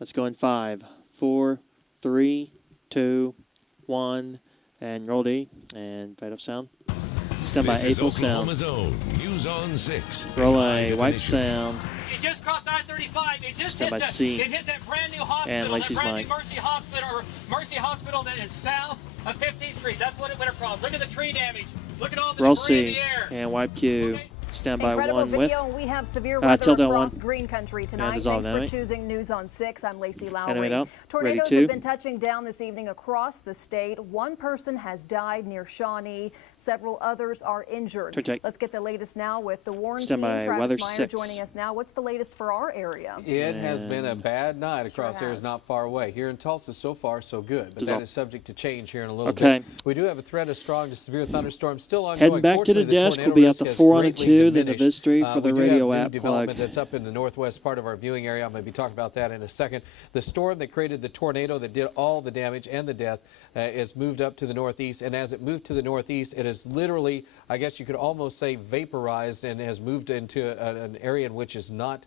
Let's go in 5, 4, 3, 2, 1, and roll D. And fade up sound. Stand by April sound. News on 6. Roll A, wipe sound. It just crossed I-35. It just Stand by hit C. It hit that brand new hospital, And Lacey's that brand mic. new Mercy Hospital that is south of 15th Street. That's what it went across. Look at the tree damage. Look at all the Roll debris in C. the air. And wipe Q. Okay. Stand by Incredible 1 with. video. We have severe weather tilt down across 1. green country tonight. dissolve Thanks for that. choosing News on 6. I'm Lacey Animate Lowry. out. Ready, Tornadoes 2. have been touching down this evening across the state. One person has died near Shawnee. Several others are injured. Let's get the latest now with the Warren team. Stand by Travis weather Meyer 6. joining us now. What's the latest for our area? It has been a bad night across Sure there. It's has. not far away. Here in Tulsa, so far, so good. But Dissolve. that is subject to change here in a little Okay. bit. We do have a threat of strong to severe thunderstorms still ongoing. Heading back to the Fortunately, desk. tornado We'll be at risk the has 4 on a greatly 2, then the diminished. Vistry for the We do radio have new app development plug. that's up in the northwest part of our viewing area. I'm going to be talking about that in a second. The storm that created the tornado that did all the damage and the death is moved up to the northeast. And as it moved to the northeast, it is literally, I guess you could almost say, vaporized and has moved into an area in which is not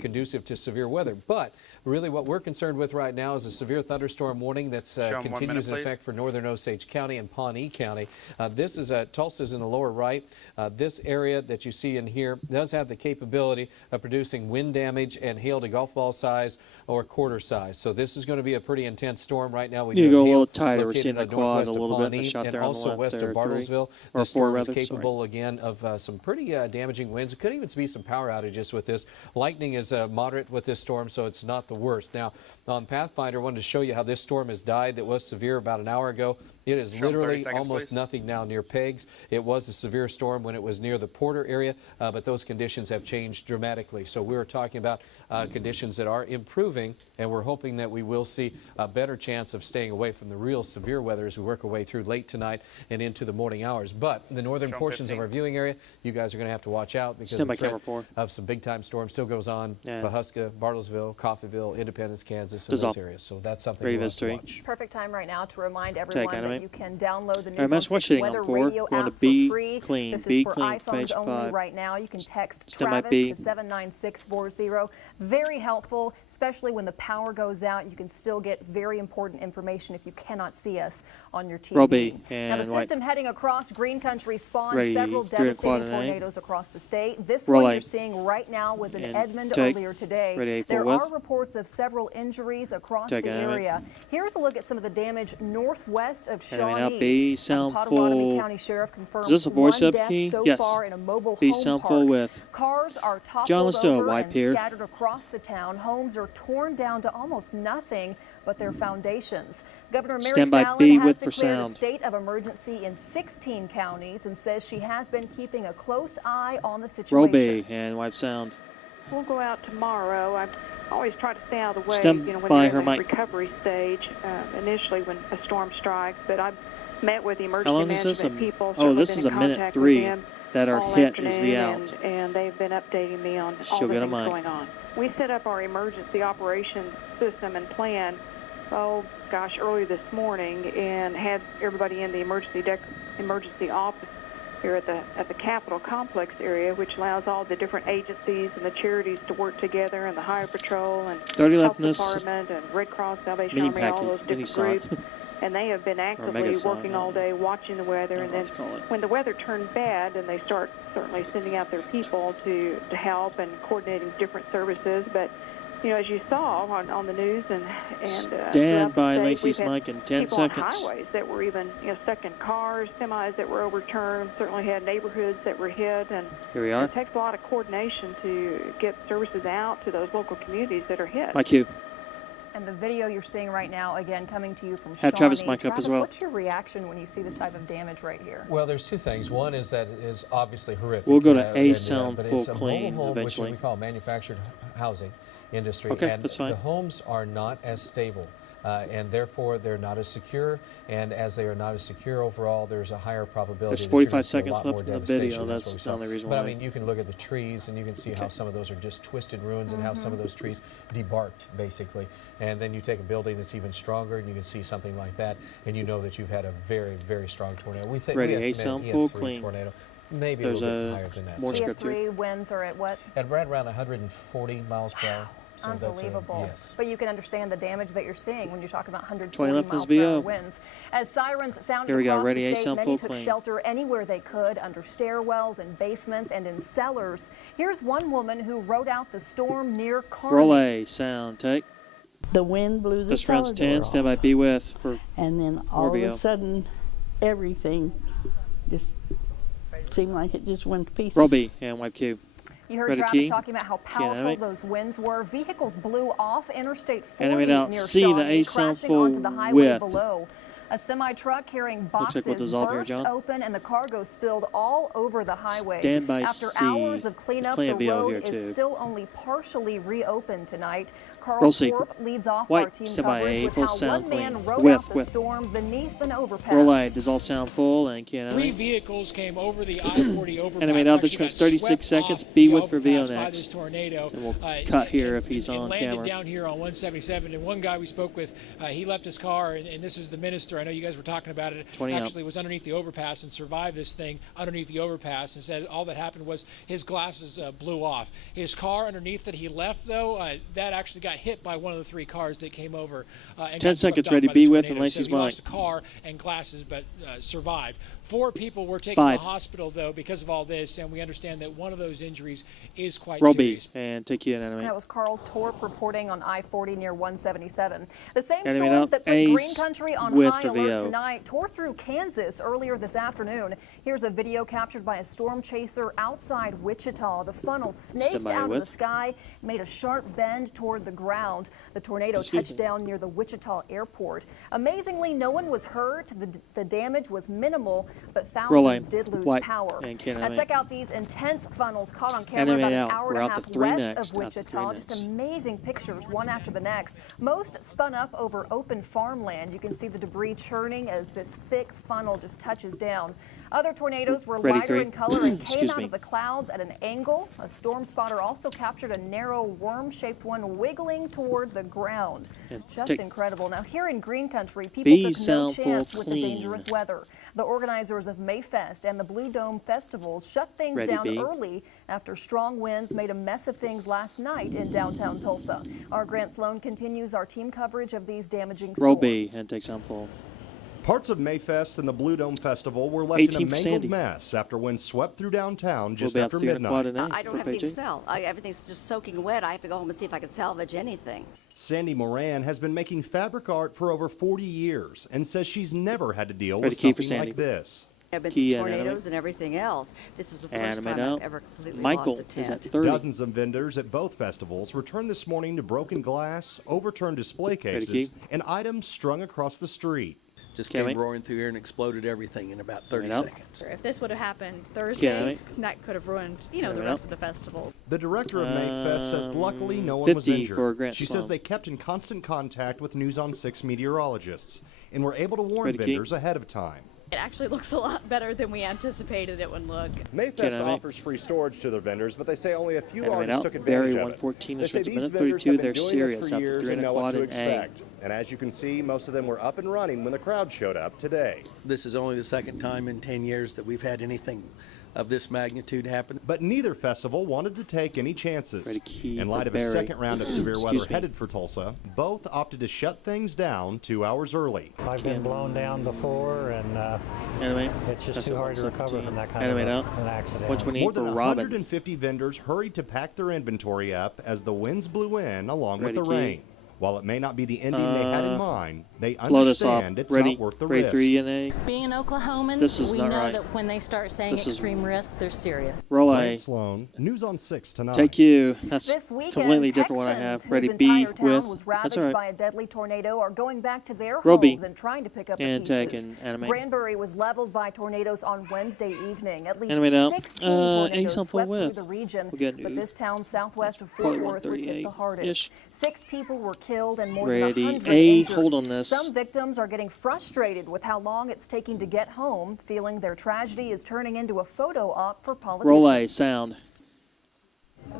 conducive to severe weather. But really what we're concerned with right now is a severe thunderstorm warning that's continues in effect for northern Osage County and Pawnee County. This is Tulsa's in the lower right. This area that you see in here does have the capability of producing wind damage and hail to golf ball size or quarter size. So this is going to be a pretty intense storm right now. We You do go have a hail little tighter. We're located seeing the quad northwest a of little bit in the Pawnee shot and there on the also left west there, of 3. Bartlesville. Or The 4 storm is rather, sorry. capable again of some pretty damaging winds. It could even be some power outages with this. Lightning is moderate with this storm, so it's not the worst. Now, on Pathfinder, I wanted to show you how this storm has died that was severe about an hour ago. It is literally almost nothing now near pegs. It was a severe storm when it was near the Porter area, but those conditions have changed dramatically. So we're talking about conditions that are improving, and we're hoping that we will see a better chance of staying away from the real severe weather as we work our way through late tonight and into the morning hours. But the northern portions of our viewing area, you guys are going to have to watch out because the threat of some big-time storms still goes on. Pahuska, Bartlesville, Coffeyville, Independence, Kansas, and those areas. So that's something we have to watch. Perfect time right now to remind everyone that you can download the Right, News on 6 weather radio app for free. Clean, This B is for clean, iPhones page only 5. right now. You can text Stand by Travis B. to 79640. Very helpful, especially when the power goes out. You can still get very important information if you cannot see us on your TV. Roll B. Now the And system heading across green country spawned Ready, several 3 devastating quad and A. tornadoes across the state. This Roll one A. you're seeing right now was in And Edmond take. earlier today. Ready, A4 There with. are reports of several injuries across Take the animate. area. Here's a look at some of the damage northwest of Animate out Shawnee. B, sound Potawatomi full. County Sheriff confirmed Is this a voice one up death key? so Yes. far in a mobile B, home sound park. full with. Cars are toppled John, let's do a over wipe and here. scattered across the town. Homes are torn down to almost nothing but their foundations. Governor Mary Stand by Fallon B has with for declared a sound. state of emergency in 16 counties and says she has been keeping a close eye on the situation. Roll B and wipe sound. We'll go out tomorrow. I always try to stay out of the way, Stand when by you're her in the mic. recovery stage, initially when a storm strikes. But I've met with the How emergency long is this? management people. Oh, this certainly is been a in minute contact 3 with them that are all hit is the afternoon, out. and they've been updating me on all She'll the get a things mic. going on. We set up our emergency operations system and plan, early this morning, and had everybody in the emergency office here at the Capitol Complex area, which allows all the different agencies and the charities to work together, and the Highway Patrol and 30 Health left in this Department and Red Cross, Salvation mini Army, all package, those mini different side. groups. And they have been actively mega side, working all day, watching the weather, and then let's call it. when the weather turns bad, and they start certainly sending out their people to help and coordinating different services. But as you saw on the news and Stand by Lacey's mic in 10 people on seconds. highways that were even stuck in cars, semis that were overturned. Certainly had neighborhoods that were hit, and Here we are. it takes a lot of coordination to get services out to those local communities that are hit. My cue. And the video you're seeing right now, again, coming to you from Have Shawnee. Travis mic up as well. What's your reaction when you see this type of damage right here? Well, there's two things. One is that it is obviously horrific. We'll go to A and, sound but full it's a clean mobile home, eventually. which we call manufactured housing industry. Okay, and that's fine. the homes are not as stable. And therefore, they're not as secure. And as they are not as secure overall, there's a higher probability. There's that you're 45 gonna see a seconds lot left more in the devastation. video. That's That's what we the only saw. reason But why. I mean, you can look at the trees, and you can see how some of those are just twisted ruins, and how some of those trees debarked, basically. And then you take a building that's even stronger, and you can see something like that, and you know that you've had a very, very strong tornado. We think Ready, we A estimate sound, an full EF3 clean. tornado, maybe There's a little a bit higher than that. more So script here. EF3 winds are at what? at right around 140 miles per hour. So that's unbelievable. yes. But you can understand the damage that you're seeing when you talk about 20 120 left in mile this per hour VO. winds. As sirens sounded Here we go. across Ready, the A state, sound many full took clean. shelter anywhere they could, under stairwells and basements and in cellars. Here's one woman who rode out the storm near Kearney. Roll A, sound, take. The wind blew the This round's cellar 10, door stand by, off. be with for And then all of RBO. a sudden, everything just seemed like it just went to pieces. roll B and wipe Q. You heard Ready, Travis key. talking about how powerful Dynamic. those winds were. Vehicles blew off Interstate 40 Animate near out. C, the Shawnee, A sound crashing full onto the highway width. below. A semi-truck carrying boxes what dissolved here, burst John. open and the cargo spilled all over the highway. Stand by After C. hours of cleanup, the There's plenty of VO road here, is too. still only partially reopened tonight. Carl Roll C. Thorpe leads off White. our team Stand by coverage A. with Full how sound one man clean. rode Width, out the width. storm beneath an overpass. Roll A, does all sound full and key Three animate. vehicles came over the I-40 overpass. Animate out. This actually runs got 36 swept seconds. off Be the with for VO overpass by next. this tornado. And we'll cut here if he's and on landed camera. down here on 177. And one guy we spoke with, he left his car, and this is the minister. I know you guys were talking about it. 20 up. Actually was underneath the overpass and survived this thing underneath the overpass, and said all that happened was his glasses blew off. His car underneath that he left, though, that actually got hit by one of the three cars that came over. And 10 got swept seconds, off ready, by be the with, tornado. and lace So his he lost mic. a car and glasses, but survived. 4 people were taken 5. to the hospital, though, because of all this, and we understand that one of those injuries is quite Roll B serious. and take Q and animate. That was Carl Torp reporting on I-40 near 177. The same Animate storms out. that put Ace Green Country on with high for alert VO. tonight tore through Kansas earlier this afternoon. Here's a video captured by a storm chaser outside Wichita. The funnel snaked Stand by out of with. the sky, made a sharp bend toward the ground. The tornado Excuse touched me. down near the Wichita airport. Amazingly, no one was hurt. The damage was minimal, but Roll thousands A. did lose White. power. And can't Now animate. check out these intense funnels caught on camera Animate about an out. hour We're and a out half to 3 west next. of Out to 3 Wichita. Just next. amazing pictures, one after the next. Most spun up over open farmland. You can see the debris churning as this thick funnel just touches down. Other tornadoes were Ready, lighter 3. in color and came Excuse out me. of the clouds at an angle. A storm spotter also captured a narrow worm-shaped one wiggling toward the ground. And Just take- incredible. Now here in Green Country, people B took no sound full chance with the clean. dangerous weather. The organizers of Mayfest and the Blue Dome festivals shut things Ready, down B. early after strong winds made a mess of things last night in downtown Tulsa. Our Grant Sloan continues our team coverage of these damaging Roll storms. B and take sound full. Parts of Mayfest and the Blue Dome Festival were left 18 in a for mangled Sandy. mess after winds swept through downtown just We'll be out after 3 and a quad midnight. and A. I don't have anything to sell. Everything's just soaking wet. I have to go home and see if I can salvage anything. Sandy Moran has been making fabric art for over 40 years and says she's never had to deal Ready, with key for something Sandy. like this. I've been Key through and animate. tornadoes and everything else. This is the first Animate time out. I've ever completely Michael lost a is at tent. 30. Dozens of vendors at both festivals returned this morning to broken glass, overturned display Ready, cases, key. and items strung across the street. Just Can't came wait. roaring through here and exploded everything in about 30 Right out. seconds. If this would have happened Can't Thursday, wait. that could have ruined, the Right rest out. of the festival. The director of Mayfest says luckily no one was 50 injured. for Grant She Sloan. says they kept in constant contact with News on 6 meteorologists and were able to warn Ready, key. vendors ahead of time. It actually looks a lot better than we anticipated it would look. Mayfest Animate. offers free storage to their vendors, but they say only a few Animate artists out. took Barry advantage of it. 114 They is say it's these minute vendors 32. have been They're doing serious this for after years 3 and and a know what quad to and A. expect. And as you can see, most of them were up and running when the crowd showed up today. This is only the second time in 10 years that we've had anything of this magnitude happen. But neither festival wanted to take any chances. Ready, key In for light of a Barry. second round of severe weather Excuse me. headed for Tulsa, both opted to shut things down 2 hours early. I've been blown down before, and Animate. it's just That's too at hard to recover 117. from that kind Animate of out. an accident. 128 More than for Robin. 150 vendors hurried to pack their inventory up as the winds blew in along Ready, with the key. rain. While it may not be the ending they had in mind, they Float us off. understand it's Ready. not worth the Ready risk. 3 and A. Being an Oklahoman, This is we not know right. that when they start saying This is- extreme risk, they're serious. Roll A. Grant Sloan, News on 6 tonight. Take you. That's This weekend, completely different Texans, what I have. whose Ready entire B town with. was That's ravaged all right. by a deadly tornado, are going back to their Roll B. homes and trying to pick up And the take pieces. and animate. Granbury was leveled by tornadoes on Wednesday evening. At least Animate out. 16 Ace tornadoes on full swept through width. the region, We got but this town southwest of probably Fort Worth was hit the 138-ish. hardest. 6 people were killed and more Ready. than 100 A. injured. Hold on this. Some victims are getting frustrated with how long it's taking to get home, feeling their tragedy is turning into a photo op for politicians. Roll A. Sound.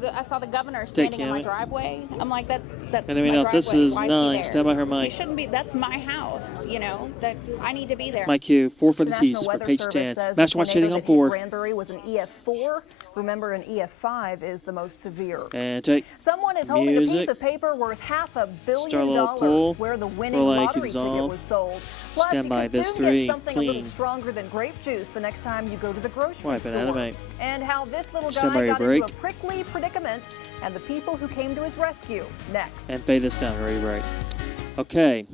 I saw the governor standing in my Cammie. driveway. I'm like, that's And I mean, my now this driveway. is Why is 9. he there? Stand by her He mic. shouldn't be. That's my house. You know that I need to be there. My cue, 4 for the National T's for Weather page Service 10. says Master the Watch tornado hitting on that hit 4. Granbury was an EF4. Remember, an EF5 is the most severe. And take Someone is holding a piece music. of paper worth $500 Start a million little pull. where the winning Relay lottery keeps ticket on. was sold. Plus, Stand you by can this soon 3. get something a little Clean. stronger than grape juice the next time you go to the grocery Wipe and store. animate. And how this little Stand by guy your got into a break. prickly predicament and the people who came to his rescue. Next. And pay this down. Ready, right. Okay.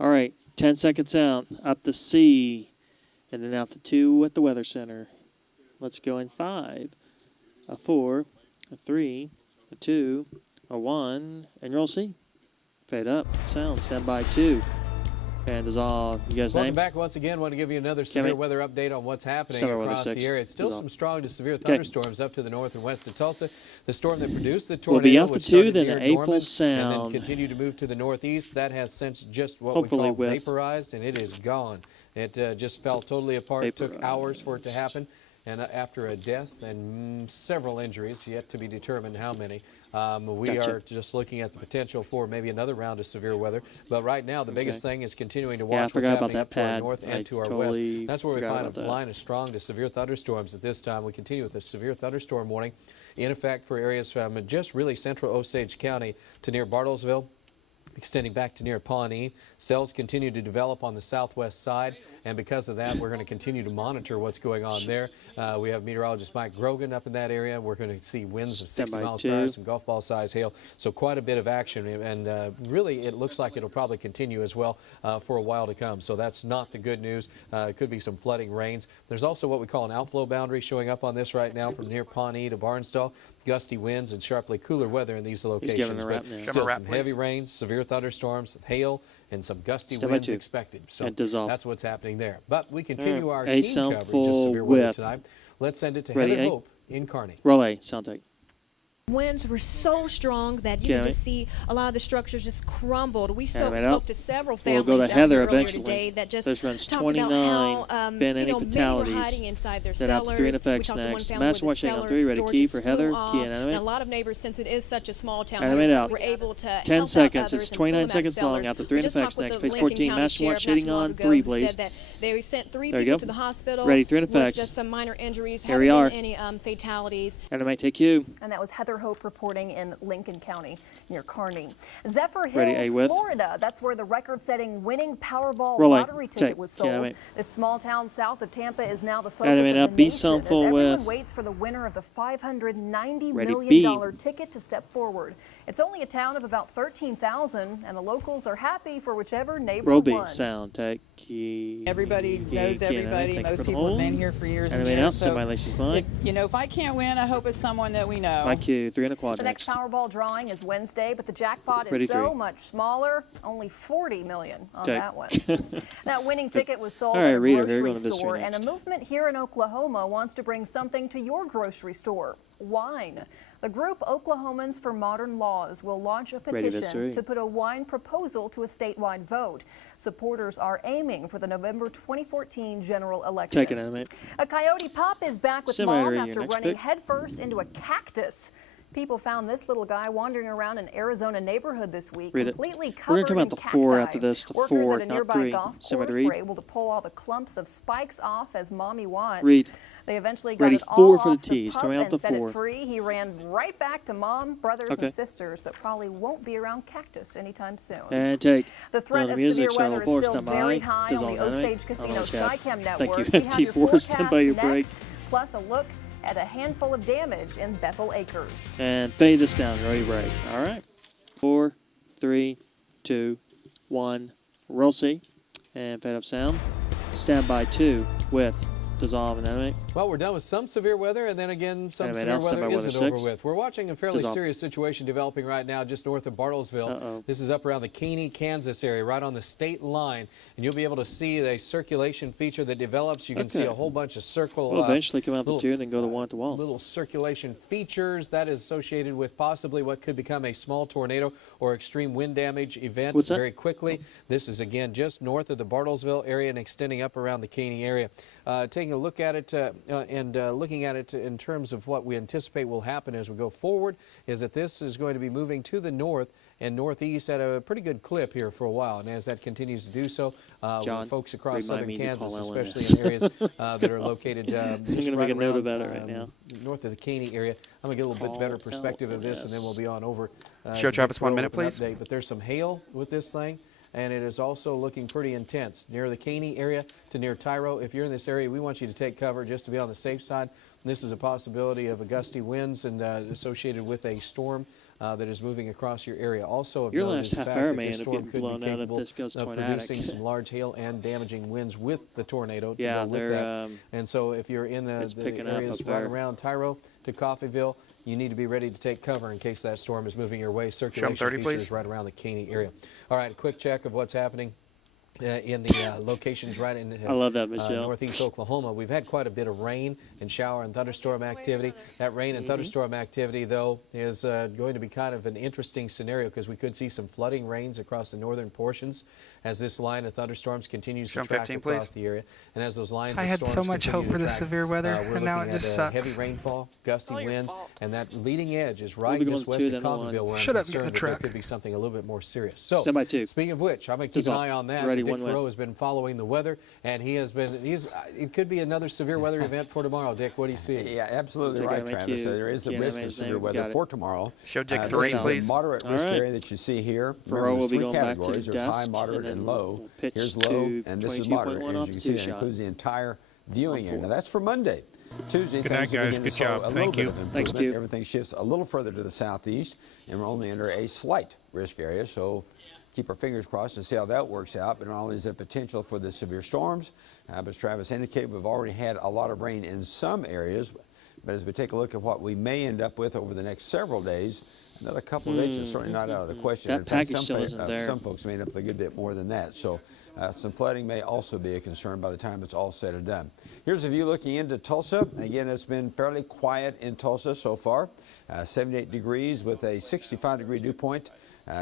All right. 10 seconds out. Up to C. And then out to 2 at the Weather Center. Let's go in 5, a 4, a 3, a 2, a 1, and roll C. Fade up. Sound. Stand by 2. And dissolve. You guys' Welcome name? back once again. Want to give you another severe Cammie. weather update on what's happening Summer weather across 6. the area. It's still Dissolve. some strong to severe Okay. thunderstorms up to the north and west of Tulsa. The storm that produced the We'll tornado be out to which 2, started then near an April Norman, and sound. then continued to move to the northeast. That has since just what Hopefully we call with vaporized, and it is gone. It just fell totally apart. It took hours for it to happen. And after a death and several injuries, yet to be determined how many, we Gotcha. are just looking at the potential for maybe another round of severe weather. But right now, the biggest thing is continuing to Yeah, I watch what's forgot about happening that up to our pad. north and I to our totally west. That's where we forgot find about a that. line of strong to severe thunderstorms at this time. We continue with a severe thunderstorm warning in effect for areas from just really central Osage County to near Bartlesville, extending back to near Pawnee. Cells continue to develop on the southwest side, and because of that, we're going to continue to monitor what's going on there. We have meteorologist Mike Grogan up in that area. We're going to see winds of 60 miles per hour, some golf ball size hail, so quite a bit of action, and really it looks like it'll probably continue as well for a while to come. So that's not the good news. It could be some flooding rains. There's also what we call an outflow boundary showing up on this right now from near Pawnee to Barnstall. Gusty winds and sharply cooler weather in these locations. giving a but wrap now. still some heavy rains, severe thunderstorms, hail, and some gusty Stand by winds 2. expected. So And dissolve. that's what's happening there. But we continue our A team sound coverage of full severe weather with. tonight. Let's send it to Ready, Heather A? Hope in Kearney. Roll A. Sound take. Winds were so strong that you Cammie. could just see a lot of the structures just crumbled. We Animate spoke out. to several We'll families go to out Heather here earlier eventually. today that just This runs talked 29. about how Been any many were fatalities. hiding inside their Then out to cellars. 3 in We effects talked to one next. family Master where Watch the hitting on cellar 3. Ready, door key just for flew Heather. off. Key and And animate. a lot of neighbors, since it is such a small town, Animate out. were able to 10 help seconds. out others It's and 29 pull them out of seconds long. cellars. Out to 3 We in just effects talked with next. the Page Lincoln 14. County Master Watch Sheriff not hitting too long on ago 3, who please. said that they sent 3 There you people go. to the hospital. Ready, 3 in with effects. just some minor injuries. Here Haven't we been are. any fatalities. Animate, take you. And that was Heather Hope reporting in Lincoln County near Kearney. Zephyr Ready, A Hills, with. Florida. That's where the record-setting winning Powerball Roll A. lottery ticket Take. was Can't sold. animate. This small town south of Tampa is now the focus Animate of up. the B nation sound as full everyone with. waits for the winner of the $590 Ready, million B. ticket to step forward. It's only a town of about 13,000, and the locals are happy for whichever neighbor Roll B. won. Sound take. Key. Everybody knows Key and everybody. animate. Thank you Most for the people have hold. been here for years and Animate years. out. Send my laces mine. If I can't win, I hope it's someone that we know. My cue. 3 in a quad The next next. Powerball drawing is Wednesday, but the jackpot Ready, is so 3. much smaller, only $40 million on Take. that one. That winning ticket was sold All right, at a reader, here, grocery go to this store, one and a next. movement here in Oklahoma wants to bring something to your grocery store: wine. The group Oklahomans for Modern Laws will launch a Ready, this petition 3. to put a wine proposal to a statewide vote. Supporters are aiming for the November 2014 general election. Take it, animate. A coyote pup is back with Semi-ready, mom your after next running pick. headfirst into a cactus. People found this little guy wandering around an Arizona neighborhood this week, Read it. completely We're gonna covered come in out to 4 cacti. after this, to Workers 4, at a not nearby 3. golf Somebody course read. were able to pull all the clumps of spikes off as mommy watched. Read. They eventually got Ready, it 4 all for the off tees. pup Coming out and to set 4. it free. He ran right back to mom, brothers, Okay. and sisters, but probably won't be around cactus anytime soon. And take. The threat Now of the music, severe weather is Sherlock still Stand very by. high Dissolve on the animate. Osage Casino Oh, chat. Skycam Thank network. you. We have your T4, forecast stand by your break. next, plus a look at a handful of damage in Bethel Acres. And fade this down. Ready, break. All right. 4, 3, 2, 1. Roll C. And fade up sound. Stand by 2 with dissolve and animate. Well, we're done with some severe weather, and then again, some Animate severe out, stand weather by weather isn't over 6. with. We're watching a fairly Dissolve. serious situation developing right now just north of Bartlesville. Uh-oh. This is up around the Keaney, Kansas area, right on the state line, and you'll be able to see the circulation feature that develops. You can see Okay. a whole bunch of circle. We'll eventually come out the little- 2 and then go to 1 at the wall. Little circulation features that is associated with possibly what could become a small tornado or extreme wind damage event What's that? very quickly. This is again just north of the Bartlesville area and extending up around the Keaney area. Taking a look at it, looking at it in terms of what we anticipate will happen as we go forward, is that this is going to be moving to the north and northeast at a pretty good clip here for a while. And as that continues to do so, John, folks across southern remind me to Kansas, call especially in areas that are located I'm just going to right make a note around, about it right now. north of the Caney area. I'm going to get a little bit better perspective of this, and then we'll be on over. Show Travis 1 minute, please. Update. But there's some hail with this thing, and it is also looking pretty intense near the Caney area to near Tyro. If you're in this area, we want you to take cover just to be on the safe side. This is a possibility of gusty winds and associated with a storm that is moving across your area. Also, your last half hour may end up getting blown out if this goes tornadic. Producing some large hail and damaging winds with the tornado. Yeah, and so if you're in the areas right around Tyro to Coffeyville, you need to be ready to take cover in case that storm is moving your way. Circulation 30, features please. right around the Caney area. All right, a quick check of what's happening in the locations right in I love that, Michelle. northeast Oklahoma. We've had quite a bit of rain and shower and thunderstorm activity. That rain and thunderstorm activity, though, is going to be kind of an interesting scenario because we could see some flooding rains across the northern portions as this line of thunderstorms continues to track 15, across please. the area. And as those lines I of had storms so much continue hope to for the track, severe weather, we're and now looking it just at, sucks. heavy rainfall, gusty winds, and that leading edge is We'll right be just going west two, of then one. Coffeyville where I'm Shut up and get concerned the that there truck. could be something a little bit more serious. So, Stand by two. speaking of which, I'm going to keep an eye on that. Ready, Dick one Farrow with. has been following the weather, and it could be another severe weather event for tomorrow. Dick, what do you see? Yeah, absolutely Take right, MQ. Travis. So there is the Can't risk have of his severe name. weather Got it. for tomorrow. Show Dick This 3, is the please. moderate All risk right. area that you see here. Farrow Remember, will there's be three going back to categories. the There's high, desk, moderate, and and then low. we'll pitch Here's to low, and this is moderate. 22.1 As off you the can see, tee that shot. includes the entire viewing area. Now, that's for Monday. Tuesday, Good night, things will guys. begin Good to show job. a little Thank bit you. of Thanks, improvement. Q. Everything shifts a little further to the southeast, and we're only under a slight risk area. So keep our fingers crossed and see how that works out. But not only is there potential for the severe storms, but as Travis indicated, we've already had a lot of rain in some areas. But as we take a look at what we may end up with over the next several days, another couple of inches is certainly not out of the question. That In fact, package still isn't there. Some folks may end up with a good bit more than that. So some flooding may also be a concern by the time it's all said and done. Here's a view looking into Tulsa. Again, it's been fairly quiet in Tulsa so far. 78 degrees with a 65-degree dew point.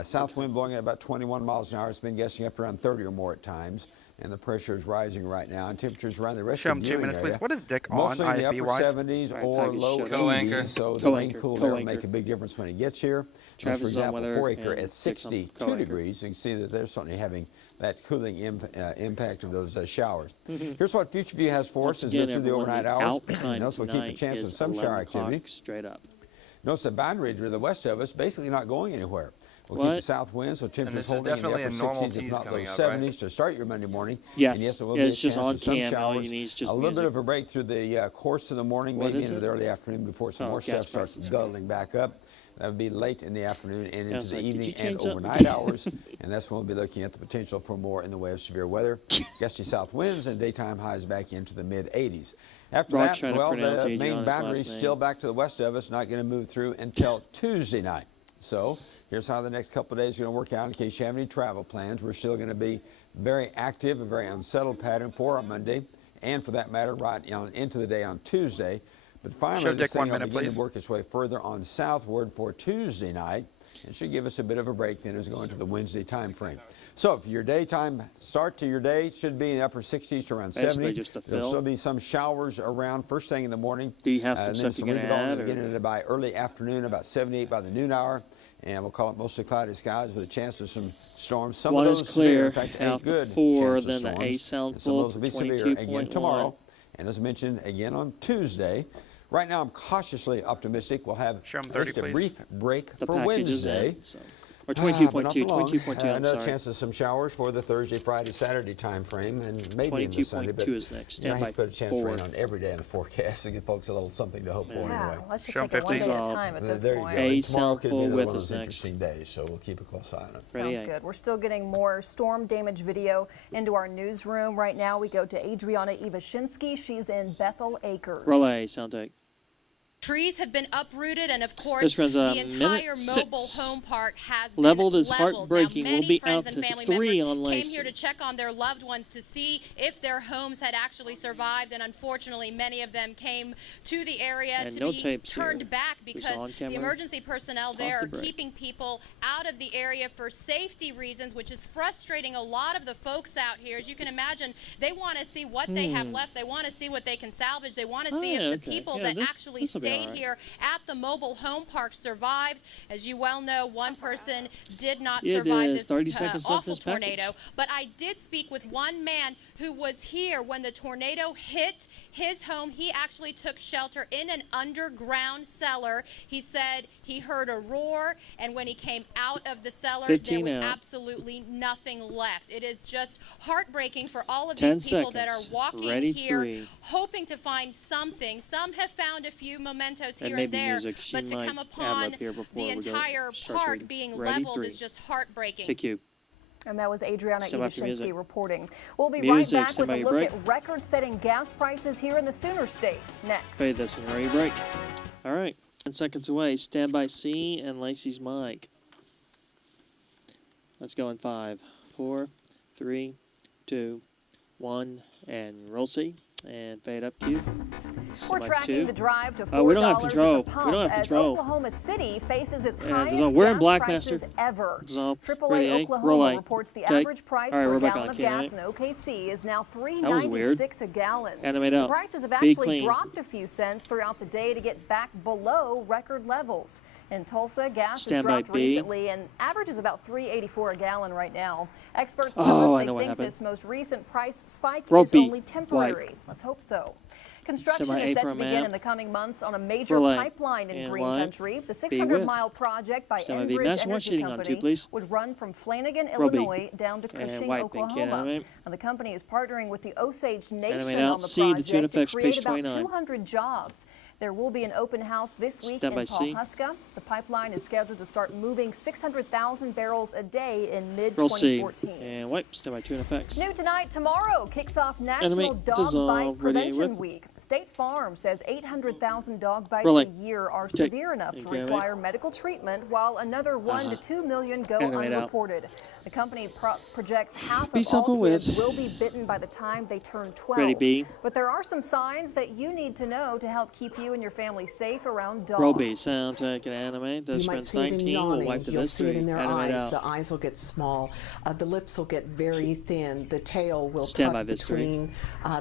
South wind blowing at about 21 miles an hour. It's been gusting up around 30 or more at times. And the pressure is rising right now. And temperatures around the rest Show of him the 2 viewing minutes, area, please. What is Dick on mostly in the upper IFB-wise? 70s Right, or package low show. 80s. Co-anchor. So the rain Co-anchor. cool there will Co-anchor. make a big difference when it gets here. Travis For is on example, weather 4-acre and at Dick's on 62 co-anchor. degrees. You can see that they're certainly having that cooling impact of those showers. Here's what Future View has for us Once as we go again, through the everyone, overnight the hours. out time Notice we'll keep a tonight chance of is some shower 11 o'clock activity. straight up. Notice the boundary to the west of us basically not going anywhere. We'll What? keep the south winds, so temperatures this is holding in the definitely upper a normal 60s, if tease not coming low up, right? 70s to start your Monday morning. Yes. And yes, there will Yeah, be it's a just chance on of some cam. All you showers. need is just a little music. bit of a break through the course of the morning, What maybe is into it? the early afternoon before some Oh, more gas stuff starts prices. building back up. That would be late in the afternoon and Yeah, into it's the like, did you evening and change something? overnight hours. And that's when we'll be looking at the potential for more in the way of severe weather. Gusty south winds and daytime highs back into the mid-80s. After Brock's that, trying to well, pronounce the Adriana's main last boundary is name. still back to the west of us, not going to move through until Tuesday night. So here's how the next couple of days are going to work out in case you have any travel plans. We're still going to be very active, a very unsettled pattern for our Monday, and for that matter, right on into the day on Tuesday. But finally, Show this Dick 1 thing will minute, begin please. to work its way further on southward for Tuesday night. It should give us a bit of a break then as we go into the Wednesday time frame. So for your daytime start to your day should be in the upper 60s to around Basically 70. just a There'll fill. still be some showers around first thing in the morning. Do you have some and stuff then you're some gonna leave it on add, or- getting into by early afternoon, about 78 by the noon hour. And we'll call it mostly cloudy skies with a chance of some storms. Some One of is those clear severe, in fact, out a the good 4, chance of then the storms. A sound And some of full those for will be severe again 22.1. tomorrow. And as mentioned, again on Tuesday. Right now, I'm cautiously optimistic we'll have Show 'em at 30, least a please. brief break The for package is Wednesday. in, so. Or But not 22.2, for long. 22.2, I'm Another sorry. chance of some showers for the Thursday, Friday, Saturday time frame, and maybe into Sunday. But 22.2 is next. you know, I Stand hate to by put a chance of rain 4. on every day in the forecast to give folks a little something to hope for Yeah, anyway. let's just Show 'em take it one day 50. at a time at this There you point. go. A And tomorrow could be sound another full one of with those us next. interesting days, so we'll keep a close eye on it. Ready, Sounds A. good. We're still getting more storm damage video into our newsroom. Right now, we go to Adriana Ivashinsky. She's in Bethel Acres. Roll A, sound take. Trees have been uprooted, and of course, This runs the a entire minute mobile 6. home park has Leveled been is heartbreaking. Now, We'll many be friends out and to family 3 members on came Lacey. here to check on their loved ones to see if their homes had actually survived, and unfortunately, many of them came to the area And to no be tapes turned here. back Who's because on the camera? emergency personnel there Toss the are break. keeping people out of the area for safety reasons, which is frustrating a lot of the folks out here. As you can imagine, they want to see what they have left. They want to see what they can salvage. They want to see if the people that actually stayed here at the mobile home park survived. As you well know, one person did not survive this 30 seconds left awful this package. tornado. But I did speak with one man who was here when the tornado hit his home. He actually took shelter in an underground cellar. He said he heard a roar, and when he came out of the cellar, there was absolutely nothing left. It is just heartbreaking for all of 10 these people that are seconds. walking Ready, here, 3. hoping to find something. Some have found a few mementos And here maybe and there, music. She but to might come add upon up here before the we go entire start park reading. being Ready, leveled 3. is just heartbreaking. Take you. And that was Adriana Stand by for Ibashinsky music. reporting. We'll be Music, right back stand with by a your look break. at record-setting gas prices here in the Sooner State next. Fade this and ready break. All right. 10 seconds away. Stand by C and Lacey's mic. Let's go in 5, 4, 3, 2, 1, and roll C. And fade up Q. We're Stand by tracking 2. the drive to $4 we don't have at control. the pump We don't have as control. Oklahoma City faces its And highest dissolve. We're in gas Black prices Master. ever. Dissolve. AAA Ready, A. Oklahoma Roll A. reports the Take. average price All right, for we're a back gallon on of camera. gas in OKC is now was weird. $3.96 a gallon. Animate The out. prices have Be actually clean. dropped a few cents throughout the day to get back below record levels. In Tulsa, gas Stand has by dropped B. recently and averages about $3.84 a gallon right now. Experts Oh, tell I us know what they think happened. this most recent price spike Roll is B. only temporary. White. Let's hope so. Construction Semi is A set for to a begin map. in the coming months on a major Roll A. pipeline in And Green Y. Country. The B with. 600-mile project by Semi B Enbridge mesh. What's Energy shooting on Company 2, please? would run from Flanagan, Roll B. Illinois, down to And Cushing, white. Thank you. Oklahoma. Animate. And the company is partnering with the Osage Nation Animate on out. the C, the tune project to effects, create page about 29. 200 jobs. There will be an open house this week Stand by in C. Pawhuska. The pipeline is scheduled to start moving 600,000 barrels a day in Roll C. mid-2014. And wipe. Stand by 2 effects. New tonight, tomorrow kicks off National Animate, Dog dissolve, Bite ready, Prevention whip. Week. State Farm says 800,000 dog bites Rolling. a year are Take. severe enough to Thank you, animate. require medical treatment, while another 1 to 2 million go Animate out. unreported. The company projects half Be of all kids self-aware. will be bitten by the time they turn 12. Ready, B. But there are some signs that you need to know to help keep you and your family safe around dogs. Roll B. Sound, take, and animate. This You might runs see it in 19. We'll yawning. wipe to You'll this see it 3. in their Animate eyes. out. The eyes will get small. The lips will get very thin. The tail will Stand by tuck this 3. between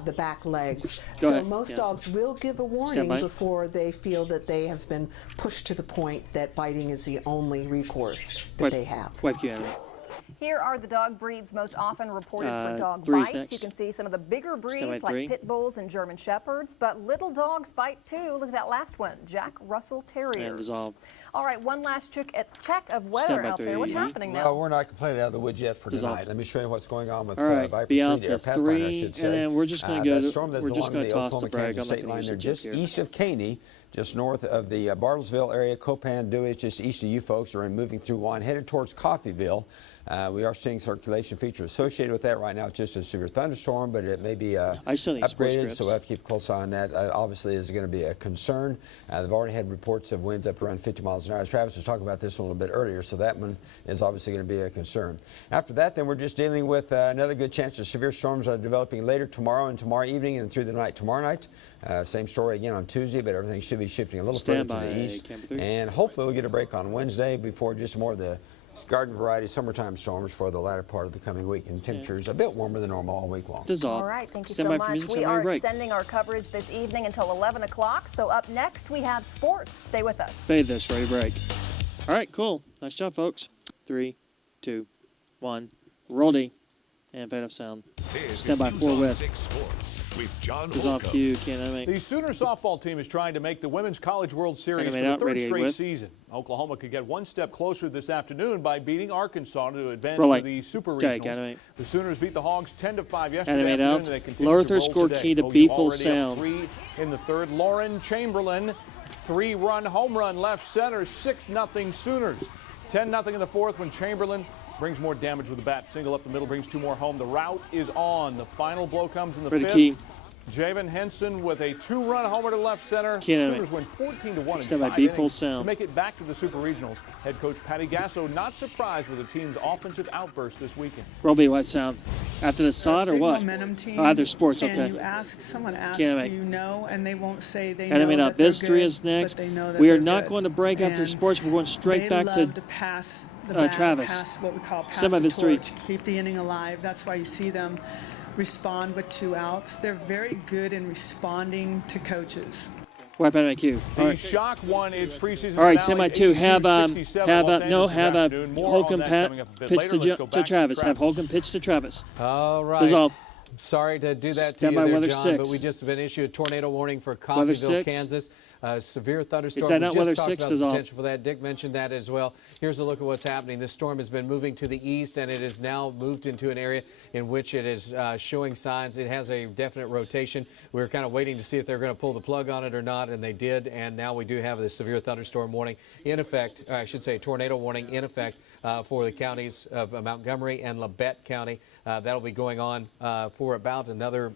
the back legs. Go so ahead. most Yeah. dogs will give a Stand warning by. before they feel that they have been pushed to the point that biting is the only recourse that Wipe. they have. Wipe you, animate. Here are the dog breeds most often reported for dog 3's bites. next. You can see some of the bigger breeds by 3. like pit bulls and German shepherds, but little dogs bite too. Look at that last one, Jack Russell Terriers. And dissolve. All right, one last check of weather Stand by out there. 3. What's happening now? Well, we're not completely out of the woods yet for Dissolve. tonight. Let me show you what's going on with All right, Viper be 3, out the to Pathfinder, I 3, should say. and then we're just going to go that to, storm that's we're just along going the to toss the Oklahoma brag. I'm Kansas not state going to line. use They're the just tip here. east of Caney, just north of the Bartlesville area. Copan Dewey, just east of you folks. Are moving through one, headed towards Coffeyville. We are seeing circulation features associated with that right now. It's just a severe thunderstorm, but it may be I still need sports upgraded, scripts. so we'll have to keep a close eye on that. Obviously, is going to be a concern. They've already had reports of winds up around 50 miles an hour. Travis was talking about this a little bit earlier, so that one is obviously going to be a concern. After that, then we're just dealing with another good chance of severe storms are developing later tomorrow and tomorrow evening and through the night tomorrow night. Same story again on Tuesday, but everything should be shifting a little Stand further to by, the east. Camper 3. And hopefully we'll get a break on Wednesday before just more of the garden variety summertime storms for the latter part of the coming week, and temperatures a bit warmer than normal all week long. All right, thank you Stand so by for much. music, We stand by are break. extending our coverage this evening until 11 o'clock. So up next, we have sports. Stay with us. Fade this, ready break. All right, cool. Nice job, folks. 3, 2, 1. Roll D. And fade up sound. This Stand is by News 4 on with. 6 Sports with John Dissolve Holcomb. Q, can't animate. The Sooner softball team is trying to make the Women's College World Series Animate for the out, third ready, straight with. season. Oklahoma could get one step closer this afternoon by beating Arkansas to advance Roll to light. the Super Take, Regionals. animate. The Sooners beat the Hogs 10-5 yesterday Animate afternoon, out. and they continue Lower to third roll score today. key to OU Beefle already up sound. 3 in the third. Lauren Chamberlain, 3-run home run left center, 6-0 Sooners. 10-0 in the fourth when Chamberlain brings more damage with the bat. Single up the middle, brings 2 more home. The rout is on. The final blow comes in the Ready, fifth. key. Javen Henson with a 2-run homer to left center. Can't Sooners win 14-1 in stand by 5 beat full innings sound. to make it back to the Super Regionals. Head coach Patty Gasso not surprised with the team's offensive outburst this weekend. Roby, what sound? After the sod or Big what? momentum team, Oh, after sports, and okay. you ask, someone asks, Can't do make. you know? And they won't say they Enemy know not that they're Biz 3 good, is next. but they know that We are they're not good. going to break after And sports. We're going straight they back love to pass the bat, Travis. pass what we call pass Stand by the Biz 3. torch, keep the inning alive. That's why you see them respond with 2 outs. They're very good in responding to coaches. Right by IQ. All The right. Shock won its preseason All right, finale, semi-2. Have 82-67 Los Angeles this afternoon. More on Holcomb that coming up a bit pitch later. Let's go to back Travis. Have Holcomb pitch to Travis. All right. Dissolve. Sorry to do that to Stand you by there, weather John, 6. but we just have been issued a tornado warning for Weather Coffeyville, 6. Kansas. Severe thunderstorm. Is that We not just weather talked 6? about the Dissolve. potential for that. Dick mentioned that as well. Here's a look at what's happening. This storm has been moving to the east, and it has now moved into an area in which it is showing signs. It has a definite rotation. We were kind of waiting to see if they're going to pull the plug on it or not, and they did. And now we do have the severe thunderstorm warning in effect. I should say tornado warning in effect for the counties of Montgomery and Labette County. That'll be going on for about another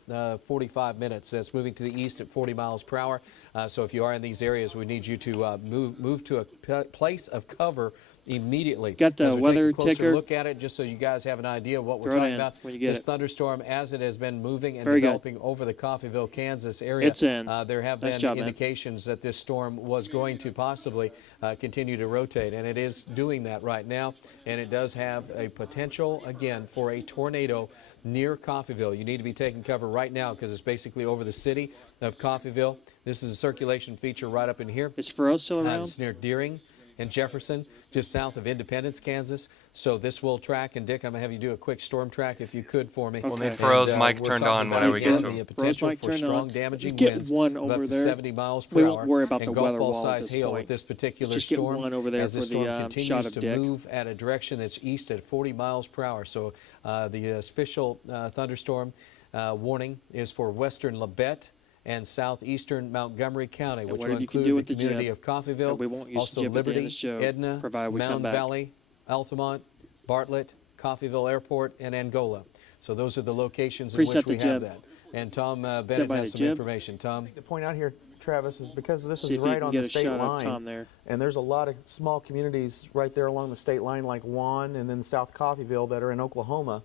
45 minutes. It's moving to the east at 40 miles per hour. So if you are in these areas, we need you to move to a place of cover immediately. Got the As we weather take a closer ticker. look at it, just so you guys have an idea of what we're Throw it talking in about. when you get This it. thunderstorm, as it has been moving and Very good. developing over the Coffeyville, Kansas area, It's in. there have Nice been job, man. indications that this storm was going to possibly continue to rotate, and it is doing that right now. And it does have a potential, again, for a tornado near Coffeyville. You need to be taking cover right now because it's basically over the city of Coffeyville. This is a circulation feature right up in here. Is Furrow still around? It's near Deering and Jefferson, just south of Independence, Kansas. So this will track, and Dick, I'm going to have you do a quick storm track if you could for me. We'll need Furrow's mic we're turned talking on about, whenever we get again, to him. the potential mic for turned on. strong damaging Just get winds one of over up to there. 70 miles per We hour. won't worry about and the golf weather ball wall at size this hail point. with this particular Just get storm one over there as the for storm the, shot continues of to Dick. move at a direction that's east at 40 miles per hour. So the official thunderstorm warning is for western Labette and southeastern Montgomery County, which will whatever you can include do the with the community jib. of Coffeyville, And we won't use also the jib at the end of Liberty, the show, Edna, provided we come Mound back. Valley, Altamont, Bartlett, Coffeyville Airport, and Angola. So those are the locations in Preset which the we have jib. that. And Tom Bennett by has the some jib. information. Tom? To point out here, Travis, is because this See is if you right can on get the a state shot of line, Tom there. and there's a lot of small communities right there along the state line, like Juan and then South Coffeyville, that are in Oklahoma,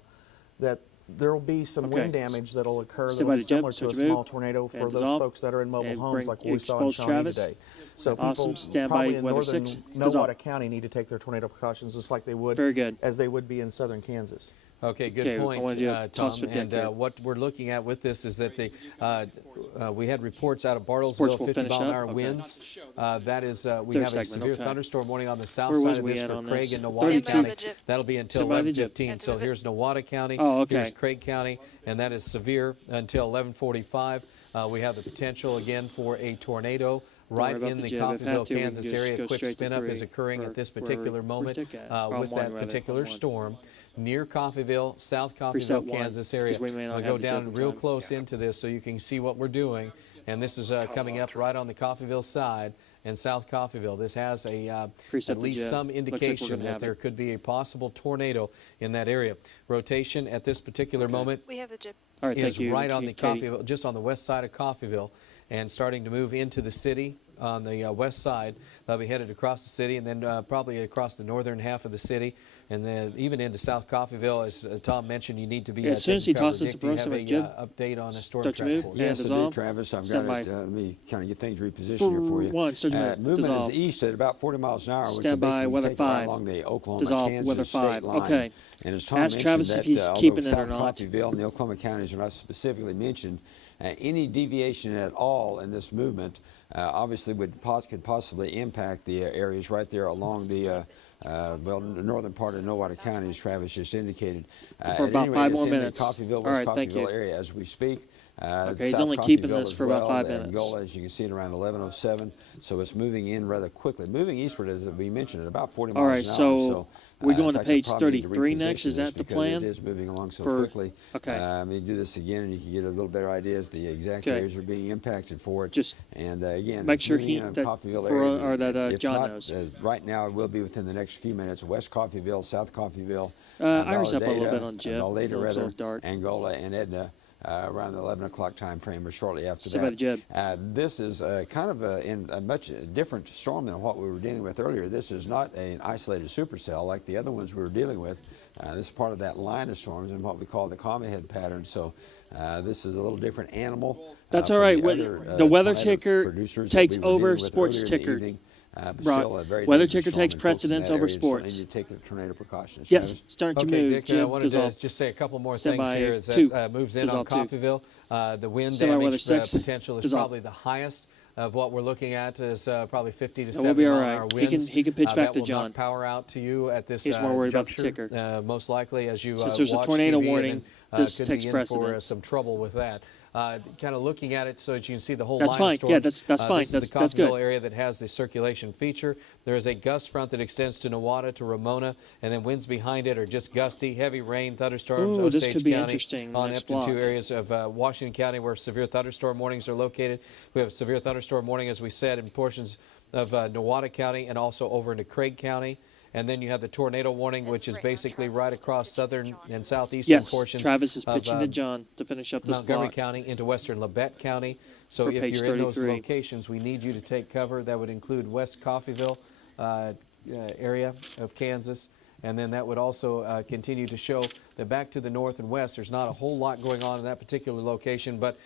that there will be some wind damage that will occur that Stay will by be the jib, similar to switch a move, small tornado for and those dissolve, folks that are in mobile and homes, bring- like what we saw in expose Shawnee Travis. today. So Awesome. people Stand by probably in weather northern 6. Nowata Dissolve. County need to take their tornado precautions just like they would, Very good. as they would be in southern Kansas. Okay, good Okay, I point, wanted you to Tom. toss for Dick And here. what we're looking at with this is that we had reports out of Sports Bartlesville, will 50 finish mile an up? hour Okay. winds. That is, we Third have a segment, severe okay. thunderstorm warning on the south Where side was of we this at for on Craig this? and Nowata 32. County. That'll be until Stand by the jib. 11:15. So here's Nowata County. Oh, okay. Here's Craig County, and that is severe until 11:45. We have the potential again for a tornado right about in the the jib. If had Coffeyville, to, we can Kansas just area. go A quick straight to spin up is 3. occurring at this particular Where's moment Dick at? with On that one, rather. particular On one. storm near Coffeyville, South Preset Coffeyville, 1, Kansas area. 'cause we may not I'll have go the down jib in real time. close into this so you can see what we're doing. And this is coming up right on the Coffeyville side and South Coffeyville. This has Preset at the least jib. some Looks like we're indication gonna that have there it. could be a possible tornado in that area. Rotation at this particular moment We have the jib. All right, is thank you, right on the Katie. Coffeyville, just on the west side of Coffeyville, and starting to move into the city on the west side. They'll be headed across the city and then probably across the northern half of the city, and then even into South Coffeyville. As Tom mentioned, you need to be Yeah, as soon as he taking cover. tosses Dick, the do you Bruce have on a his jib, update on a storm start to track move. for you? Yeah, Yes, I dissolve. do, Travis. I've Stand got by. it. Let me kind of get things repositioned here for you. One, start to move. Movement Dissolve. is east at about 40 miles an hour, which Stand will by, basically weather take it right 5. along the Oklahoma, Dissolve, Kansas weather state 5. line. Okay. And as Tom Ask mentioned, Travis that, if he's although keeping it or South not. Coffeyville and the Oklahoma counties are not specifically mentioned, any deviation at all in this movement obviously could possibly impact the areas right there along the the northern part of Nowata County, as Travis just indicated. For At about any rate, 5 it's more in the minutes. Coffeyville, All West right, thank you. Coffeyville area as we speak. Okay, he's South only keeping Coffeyville this as for about well, 5 and minutes. Angola, as you can see, at around 11:07. So it's moving in rather quickly. Moving eastward, as we mentioned, at about 40 miles All an right, hour. so we're going in to fact, I page probably need to 33 next. reposition Is this that the because plan? It is moving along so For- quickly. okay. Let me do this again, and you can get a little better idea as the exact Okay. areas are being impacted for it. Just and again, make it's sure moving he- in on that Coffeyville for- area. or that, If John not, knows. right now, it will be within the next few minutes. West Coffeyville, South Coffeyville, Iris up a little Valladolid, bit on jib. Valladolid, Looks a little Redder, dark. Angola, and Edna. around the 11 o'clock time frame or shortly after Stay by the that. jib. This is kind of in a much different storm than what we were dealing with earlier. This is not an isolated supercell like the other ones we were dealing with. This is part of that line of storms in what we call the comma head pattern. So this is a little different animal. That's all right. The weather ticker takes over sports ticker. Weather ticker takes precedence over sports. And you take the tornado precautions. Yes, start to move. Dick, I wanted to just say a couple more things here as that moves in on Coffeyville. The wind damage potential is probably the highest of what we're looking at is probably 50 to 70 mile an hour winds. He can pitch back to John. John. That will knock power out to you at this He's more worried juncture, about the ticker. most likely as you Since there's watch a tornado TV warning, and this could takes be in precedence. for some trouble with that. Kind of looking at it so that you can see the whole That's line fine. of storms. Yeah, that's fine. This is the That's good. Coffeyville area that has the circulation feature. There is a gust front that extends to Nowata to Ramona, and then winds behind it are just gusty, heavy rain, thunderstorms. Ooh, this Osage could be County, interesting, on next up to 2 block. areas of Washington County where severe thunderstorm warnings are located. We have a severe thunderstorm warning, as we said, in portions of Nowata County and also over into Craig County. And then you have the tornado warning, which is basically right across southern and southeastern portions. Travis is of, pitching to John to finish up this Montgomery block. County into western Labette County. So For if page you're in those 33. locations, we need you to take cover. That would include West Coffeyville area of Kansas. And then that would also continue to show that back to the north and west, there's not a whole lot going on in that particular location, but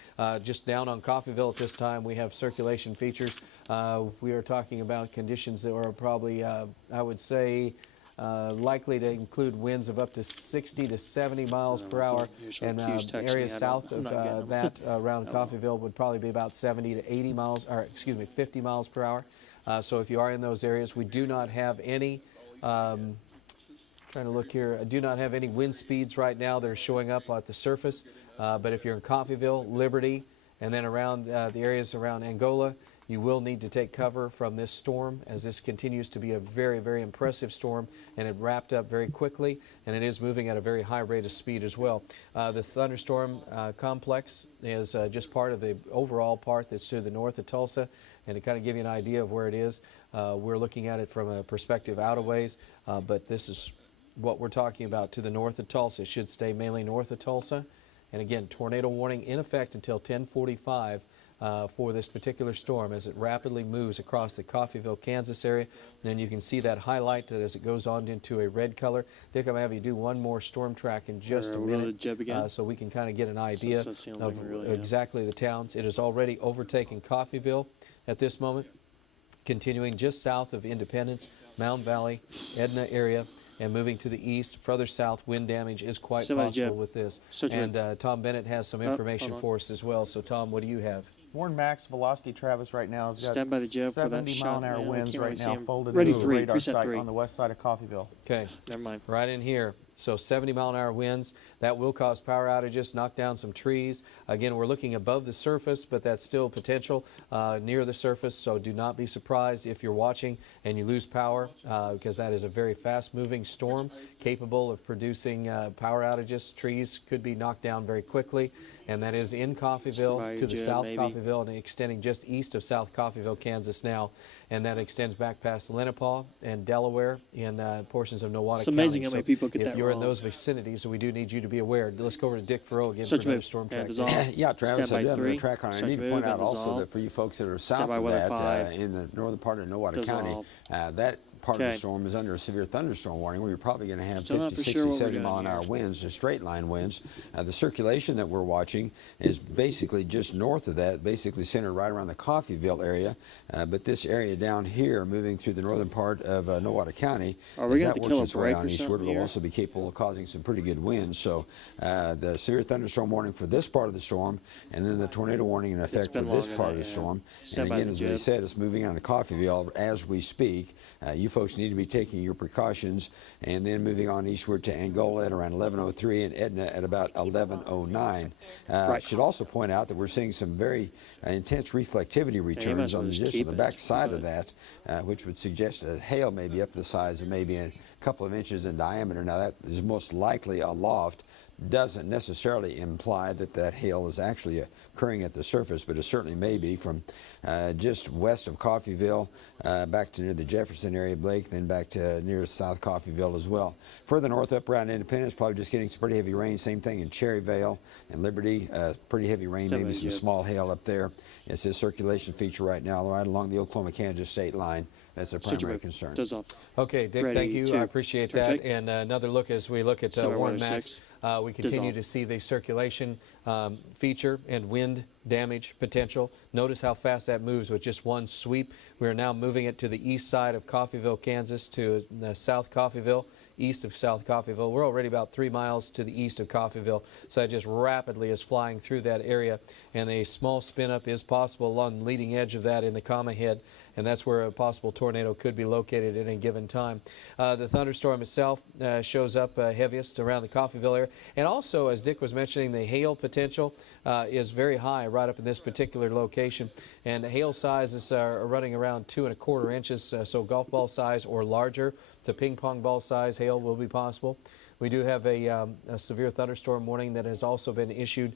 just down on Coffeyville at this time, we have circulation features. We are talking about conditions that are probably, I would say, likely to include winds of up to 60 to 70 miles per hour, and areas south of that around Coffeyville would probably be about 70 to 80 miles, or excuse me, 50 miles per hour. So if you are in those areas, we do not have any trying to look here. I do not have any wind speeds right now that are showing up at the surface. But if you're in Coffeyville, Liberty, and then around the areas around Angola, you will need to take cover from this storm, as this continues to be a very, very impressive storm, and it wrapped up very quickly, and it is moving at a very high rate of speed as well. The thunderstorm complex is just part of the overall part that's to the north of Tulsa, and to kind of give you an idea of where it is, we're looking at it from a perspective out of ways, but this is what we're talking about to the north of Tulsa. It should stay mainly north of Tulsa. And again, tornado warning in effect until 10:45 for this particular storm as it rapidly moves across the Coffeyville, Kansas area. And then you can see that highlight as it goes on into a red color. Dick, I'm going to have you do one more storm track in just a minute so we can kind of get an idea of exactly the towns. It has already overtaken Coffeyville at this moment, continuing just south of Independence, Mound Valley, Edna area, and moving to the east, further south, wind damage is quite possible with this. And Tom Bennett has some information for us as well. So, Tom, what do you have? Warren max velocity, Travis, right now has got Stand by the jib for that 70 shot. mile an hour winds right now folded Ready into the three, radar preset site 3. on the west side of Coffeyville. Okay. Never mind. Right in here. So 70 mile an hour winds, that will cause power outages, knock down some trees. Again, we're looking above the surface, but that's still potential near the surface. So do not be surprised if you're watching and you lose power because that is a very fast moving storm capable of producing power outages. Trees could be knocked down very quickly. And that is in Coffeyville to the south Coffeyville and extending just east of South Coffeyville, Kansas now. And that extends back past Lenapaw and Delaware in portions of Nowata County. It's amazing how many people get that If you're in wrong. those vicinities, we do need you to be aware. Let's go over to Dick Farrow again for another storm track. Yeah, Travis, I do have a track on it. I need to point out also that for you folks that are south of that, in the northern part of Nowata County, that part of the storm is under a severe thunderstorm warning where you're probably going to have 50, 60, 70 mile an hour winds, and straight line winds. The circulation that we're watching is basically just north of that, basically centered right around the Coffeyville area. But this area down here, moving through the northern part of Nowata County, as that works its way on eastward, will also be capable of causing some pretty good winds. So the severe thunderstorm warning for this part of the storm, and then the tornado warning in effect for this part of the storm. And again, as we said, it's moving on to Coffeyville as we speak. You folks need to be taking your precautions, and then moving on eastward to Angola at around 11:03 and Edna at about 11:09. I should also point out that we're seeing some very intense reflectivity returns on the back side of that, which would suggest that hail may be up to the size of maybe a couple of inches in diameter. Now that is most likely aloft doesn't necessarily imply that that hail is actually occurring at the surface, but it certainly may be from just west of Coffeyville back to near the Jefferson area, Blake, then back to near South Coffeyville as well. Further north up around Independence, probably just getting some pretty heavy rain. Same thing in Cherryvale and Liberty, pretty heavy rain, maybe some small hail up there. It's this circulation feature right now right along the Oklahoma-Kansas state line. That's a primary concern. Okay, Dick, thank you. I appreciate that. And another look as we look at Warren Max. We continue to see the circulation feature and wind damage potential. Notice how fast that moves with just one sweep. We are now moving it to the east side of Coffeyville, Kansas, to South Coffeyville, east of South Coffeyville. We're already about 3 miles to the east of Coffeyville, so that just rapidly is flying through that area. And a small spin up is possible along the leading edge of that in the comma head, and that's where a possible tornado could be located at any given time. The thunderstorm itself shows up heaviest around the Coffeyville area. And also, as Dick was mentioning, the hail potential is very high right up in this particular location. And the hail sizes are running around 2 1/4 inches, so golf ball size or larger to ping pong ball size hail will be possible. We do have a severe thunderstorm warning that has also been issued,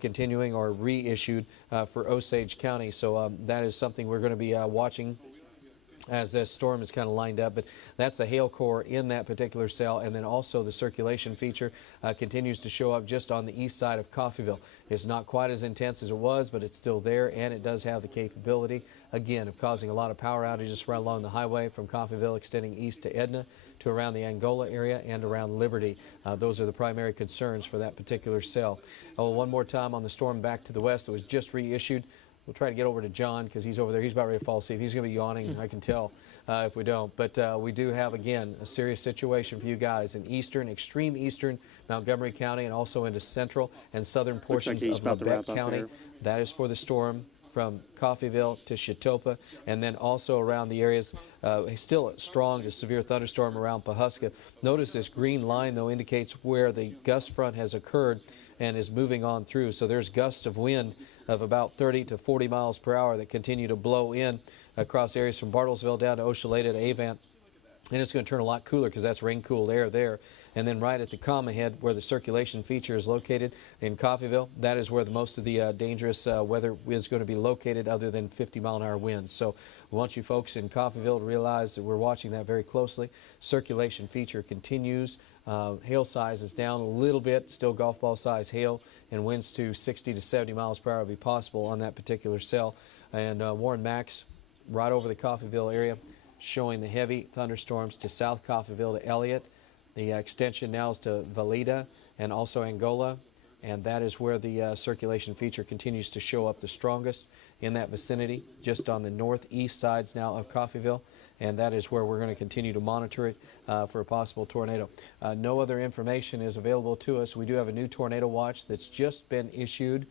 continuing or reissued for Osage County. So that is something we're going to be watching as this storm is kind of lined up. But that's the hail core in that particular cell. And then also the circulation feature continues to show up just on the east side of Coffeyville. It's not quite as intense as it was, but it's still there, and it does have the capability, again, of causing a lot of power outages right along the highway from Coffeyville extending east to Edna to around the Angola area and around Liberty. Those are the primary concerns for that particular cell. Oh, one more time on the storm back to the west that was just reissued. We'll try to get over to John because he's over there. He's about ready to fall asleep. He's going to be yawning, I can tell, if we don't. But we do have, again, a serious situation for you guys in eastern, extreme eastern Montgomery County, and also into central and southern portions of Labette County. That is for the storm from Coffeyville to Chitopa, and then also around the areas, still a strong to severe thunderstorm around Pawhuska. Notice this green line, though, indicates where the gust front has occurred and is moving on through. So there's gusts of wind of about 30 to 40 miles per hour that continue to blow in across areas from Bartlesville down to Oshaleta to Avant. And it's going to turn a lot cooler because that's rain-cooled air there. And then right at the comma head where the circulation feature is located in Coffeyville, that is where most of the dangerous weather is going to be located other than 50-mile-an-hour winds. So we want you folks in Coffeyville to realize that we're watching that very closely. Circulation feature continues. Hail size is down a little bit, still golf ball size hail, and winds to 60 to 70 miles per hour will be possible on that particular cell. And Warren Max right over the Coffeyville area, showing the heavy thunderstorms to South Coffeyville to Elliott. The extension now is to Valida and also Angola, and that is where the circulation feature continues to show up the strongest in that vicinity, just on the northeast sides now of Coffeyville, and that is where we're going to continue to monitor it for a possible tornado. No other information is available to us. We do have a new tornado watch that's just been issued.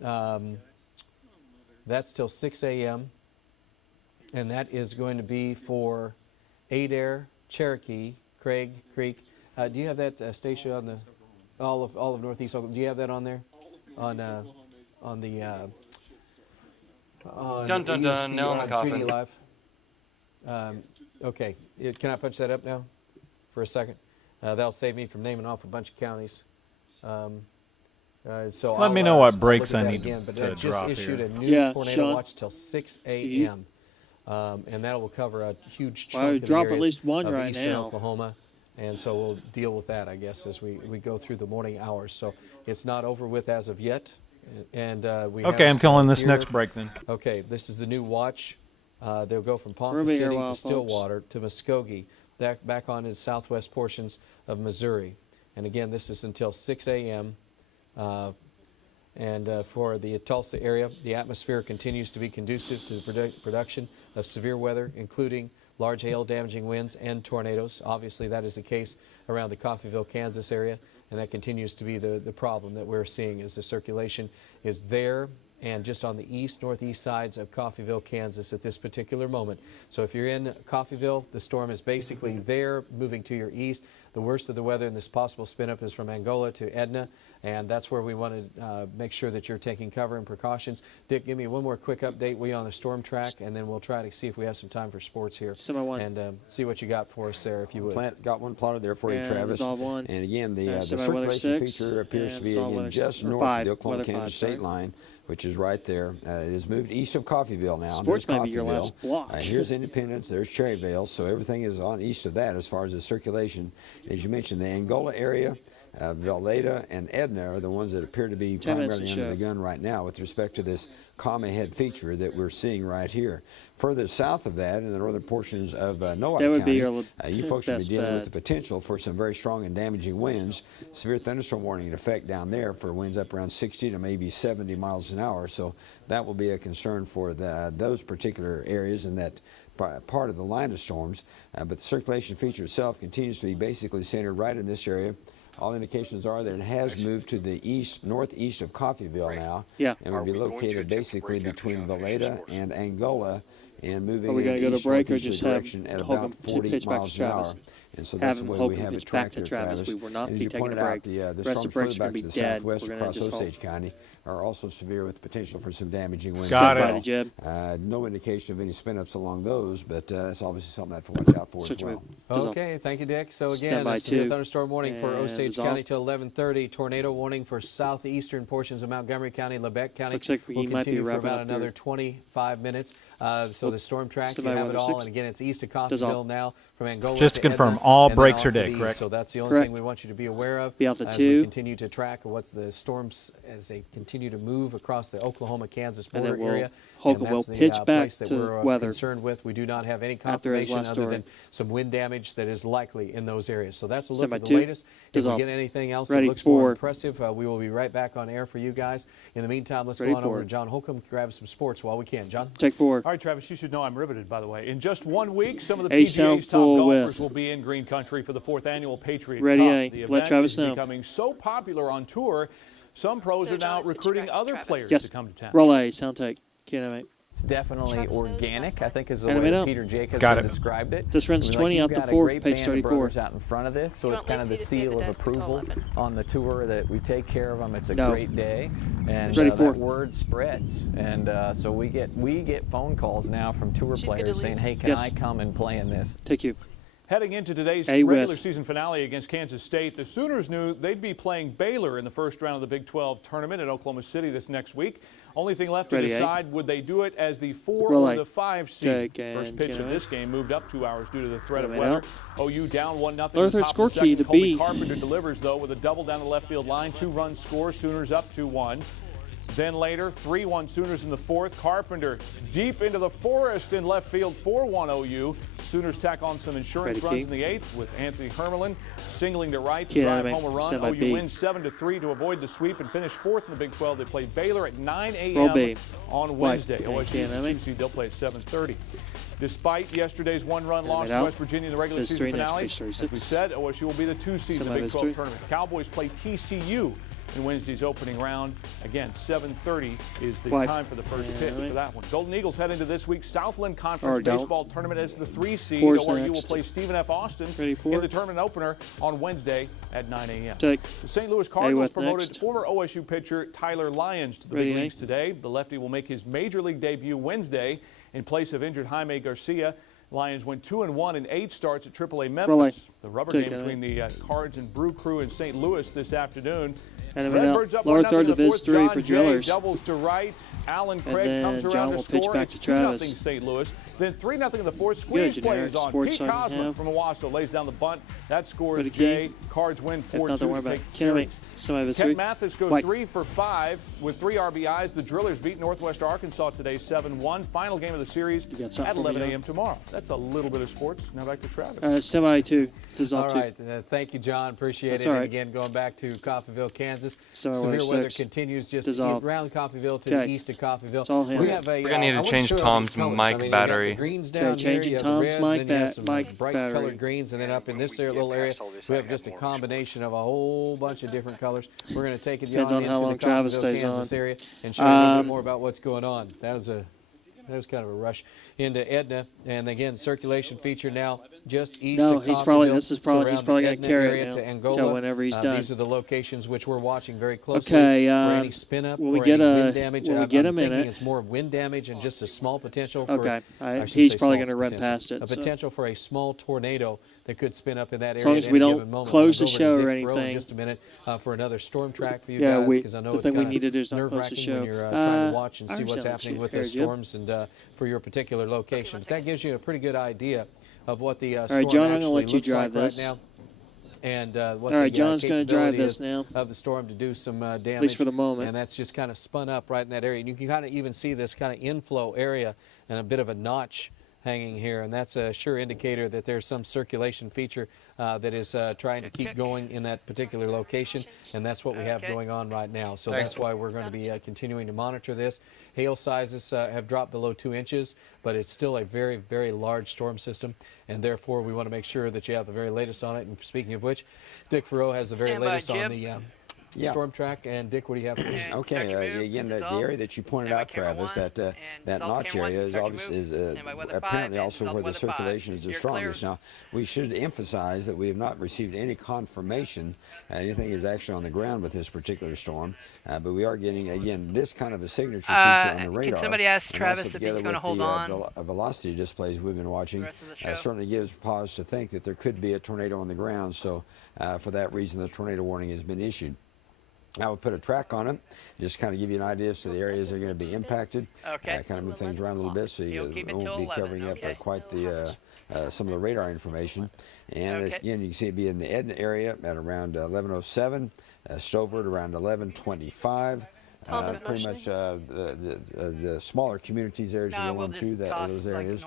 That's till 6 a.m., and that is going to be for Adair, Cherokee, Craig Creek. Do you have that station on the all of Northeast Oklahoma? Do you have that on there? On the dun dun dun, nail in the coffin. Treaty Live. Okay, can I punch that up now for a second? That'll save me from naming off a bunch of counties. So let me know what breaks I need but to just drop issued here. a new tornado watch till 6 a.m. And that will cover a huge chunk of the drop areas at least one of right eastern now. Oklahoma. And so we'll deal with that, I guess, as we go through the morning hours. So it's not over with as of yet. And we Okay, I'm calling this here. next break then. Okay, this is the new watch. They'll go from Ponca We'll be City here a to while, Stillwater to Muskogee, back on the southwest portions of Missouri. And again, this is until 6 a.m. And for the Tulsa area, the atmosphere continues to be conducive to the production of severe weather, including large hail, damaging winds, and tornadoes. Obviously, that is the case around the Coffeyville, Kansas area, and that continues to be the problem that we're seeing is the circulation is there and just on the east, northeast sides of Coffeyville, Kansas at this particular moment. So if you're in Coffeyville, the storm is basically there, moving to your east. the worst of the weather and this possible spin-up is from Angola to Edna, and that's where we want to make sure that you're taking cover and precautions. Dick, give me one more quick update. We on the storm track, and then we'll try to see if we have some time for sports here and see what you got for us there, if you would. Got one plotted there for you, Travis. One. And again, the circulation feature appears to be again just north of the Oklahoma-Kansas state line, which is right there. It has moved east of Coffeyville now. Sports might be your last block. Here's Independence, there's Cherryvale, so everything is on east of that as far as the circulation. As you mentioned, the Angola area, Valeda and Edna are the ones that appear to be primarily under the gun right now with respect to this calm ahead feature that we're seeing right here. Further south of that, in the northern portions of Novi County, you folks will be dealing with the potential for some very strong and damaging winds. Severe thunderstorm warning in effect down there for winds up around 60 to maybe 70 miles an hour. So that will be a concern for those particular areas and that part of the line of storms. But the circulation feature itself continues to be basically centered right in this area. All indications are that it has moved to the northeast of Coffeyville now, and will be located basically between Valeda and Angola, and moving in the east-northeast direction at about 40 miles an hour. And so that's the way we have it tracked here, Travis. We will not and as be you taking pointed a out, break. the storms further back to the southwest across Osage County are also severe with potential for some damaging winds. Got it. No indication of any spin-ups along those, but that's obviously something I have to watch out for as well. Okay, thank you, Dick. So again, a severe thunderstorm warning for Osage County till 11:30. Tornado warning for southeastern portions of Montgomery County, Lebec County. Looks like will continue for about another 25 minutes. So the storm track, you have it all. And again, it's east of Coffeyville now from Angola. Just to confirm, all breaks are Dick, correct? So that's the only thing we want you to be aware of as we continue to track what's the storms as they continue to move across the Oklahoma-Kansas border area. Holcomb will pitch back to we're weather. Concerned with. We do not have any confirmation other than some wind damage that is likely in those areas. So that's a look at the latest. If we get anything else that looks more impressive, we will be right back on air for you guys. In the meantime, let's go on over to John Holcomb, grab some sports while we can. John? Take 4. All right, Travis, you should know I'm riveted, by the way. In just 1 week, some of the PGA's top golfers will be in Green Country for the 4th annual Patriot Cup. The event Let Travis is know. becoming so popular on tour, some pros are now recruiting other players to come to town. Roll A, sound take. Can't It's definitely organic, I think is the way Peter Jacobs described it. This runs 20 out the 4th, page 34. Out in front of this, so it's kind of the seal of approval on the tour that we take care of them. It's a great day, and that word spreads. And so we get phone calls now from tour players saying, "Hey, can I come and play in this?" Take you. Heading into today's regular season finale against Kansas State, the Sooners knew they'd be playing Baylor in the first round of the Big 12 tournament in Oklahoma City this next week. Only thing left to decide, would they do it as the 4 or the 5 seed? First pitch of this game moved up 2 hours due to the threat of weather. OU down 1-0. Third score key to B. Carpenter delivers, though, with a double down the left field line. 2-run score, Sooners up 2-1. Then later, 3-1 Sooners in the 4th. Carpenter deep into the forest in left field, 4-1 OU. Sooners tack on some insurance runs in the 8th with Anthony Hermelin singling to right to drive home a run. OU wins 7-3 to avoid the sweep and finish 4th in the Big 12. They play Baylor at 9 a.m. on Wednesday. OSU, they'll play at 7:30. Despite yesterday's 1-run loss to West Virginia in the regular season finale, as we said, OSU will be the 2 seed in the Big 12 tournament. Cowboys play TCU in Wednesday's opening round. Again, 7:30 is the time for the first pitch for that one. Golden Eagles head into this week's Southland Conference baseball tournament as the 3 seed. ORU will play Stephen F. Austin in the tournament opener on Wednesday at 9 a.m. The St. Louis Cardinals promoted former OSU pitcher Tyler Lyons to the big leagues today. The lefty will make his major league debut Wednesday in place of injured Jaime Garcia. Lions went 2-1 in 8 starts at AAA Memphis. The rubber game between the Cards and Brew Crew in St. Louis this afternoon. Redbirds up lower third to Viz 3 for Drillers. Doubles to right. Alan Craig comes around to score. Back to Travis. 2-0 St. Louis. Then 3-0 in the 4th. Squeeze play is on. Pete Cosman from Owasso lays down the bunt. That scores Jay. Cards win 4-2 to take the series. Kent Mathis goes 3 for 5 with 3 RBIs. The Drillers beat Northwest Arkansas today 7-1. Final game of the series at 11 a.m. tomorrow. That's a little bit of sports. Now back to Travis. Semi-2. All right. Thank you, John. Appreciate it. And again, going back to Coffeyville, Kansas. Severe weather continues just around Coffeyville to the east of Coffeyville. We're going to need to change Tom's mic battery. Greens down here, you have the reds, and you have some bright-colored greens, and then up in this little area, we have just a combination of a whole bunch of different colors. We're going to take it into the Coffeyville, Kansas area and show you a little bit more about what's going on. That was a That was kind of a rush into Edna, and again, circulation feature now just east No, of he's probably Coffeyville he's probably around going Edna to carry area it to now Angola. till whenever he's done. These are the locations which we're watching very closely Okay, for any spin up will we or get any a- wind damage. will we I'm get a thinking minute? it's more wind damage and just a small potential for. Okay, I shouldn't he's say probably small gonna run potential, past it, A so. potential for a small tornado that could spin up in that area. As long as at we any don't given moment. close We'll the go over to show or Dick Farrell in anything. just a minute for another storm track for you Yeah, guys, we- because I know the it's thing we kind need to do is of not close the nerve-wracking when show. you're trying to watch and I see what's understand happening that. with Here, the Jim. storms and for your particular location. But that gives you a pretty good idea of what the All storm right, John, I'm actually gonna let you looks drive like this. right now. And what All right, the John's gonna drive capability this is now. of the storm to do some damage. At least for the moment. And that's just kind of spun up right in that area. And you can kind of even see this kind of inflow area and a bit of a notch hanging here, and that's a sure indicator that there's some circulation feature that is trying to keep going in that particular location, and that's what we have going on right now. So that's why we're going to be continuing to monitor this. Hail sizes have dropped below 2 inches, but it's still a very, very large storm system, and therefore we want to make sure that you have the very latest on it. And speaking of which, Dick Farrell has the very latest on the storm track. And Dick, what do you have for us? Okay, again, the area that you pointed out, Travis, that notch area is obviously apparently also where the circulation is the strongest. Now, we should emphasize that we have not received any confirmation anything is actually on the ground with this particular storm, but we are getting, again, this kind of a signature feature on the radar. Can somebody ask and Travis also if he's going to hold the, on? velocity displays we've been watching certainly gives pause to think that there could be a tornado on the ground, so for that reason the tornado warning has been issued. I will put a track on it, just kind of give you an idea as to the areas that are going to be impacted. Okay. Kind of move things around a little bit so you won't be covering up quite the some of the radar information. And again, you can see it be in the Edna area at around 11:07, Stover at around 11:25. Pretty much the smaller communities there as you go on through those areas.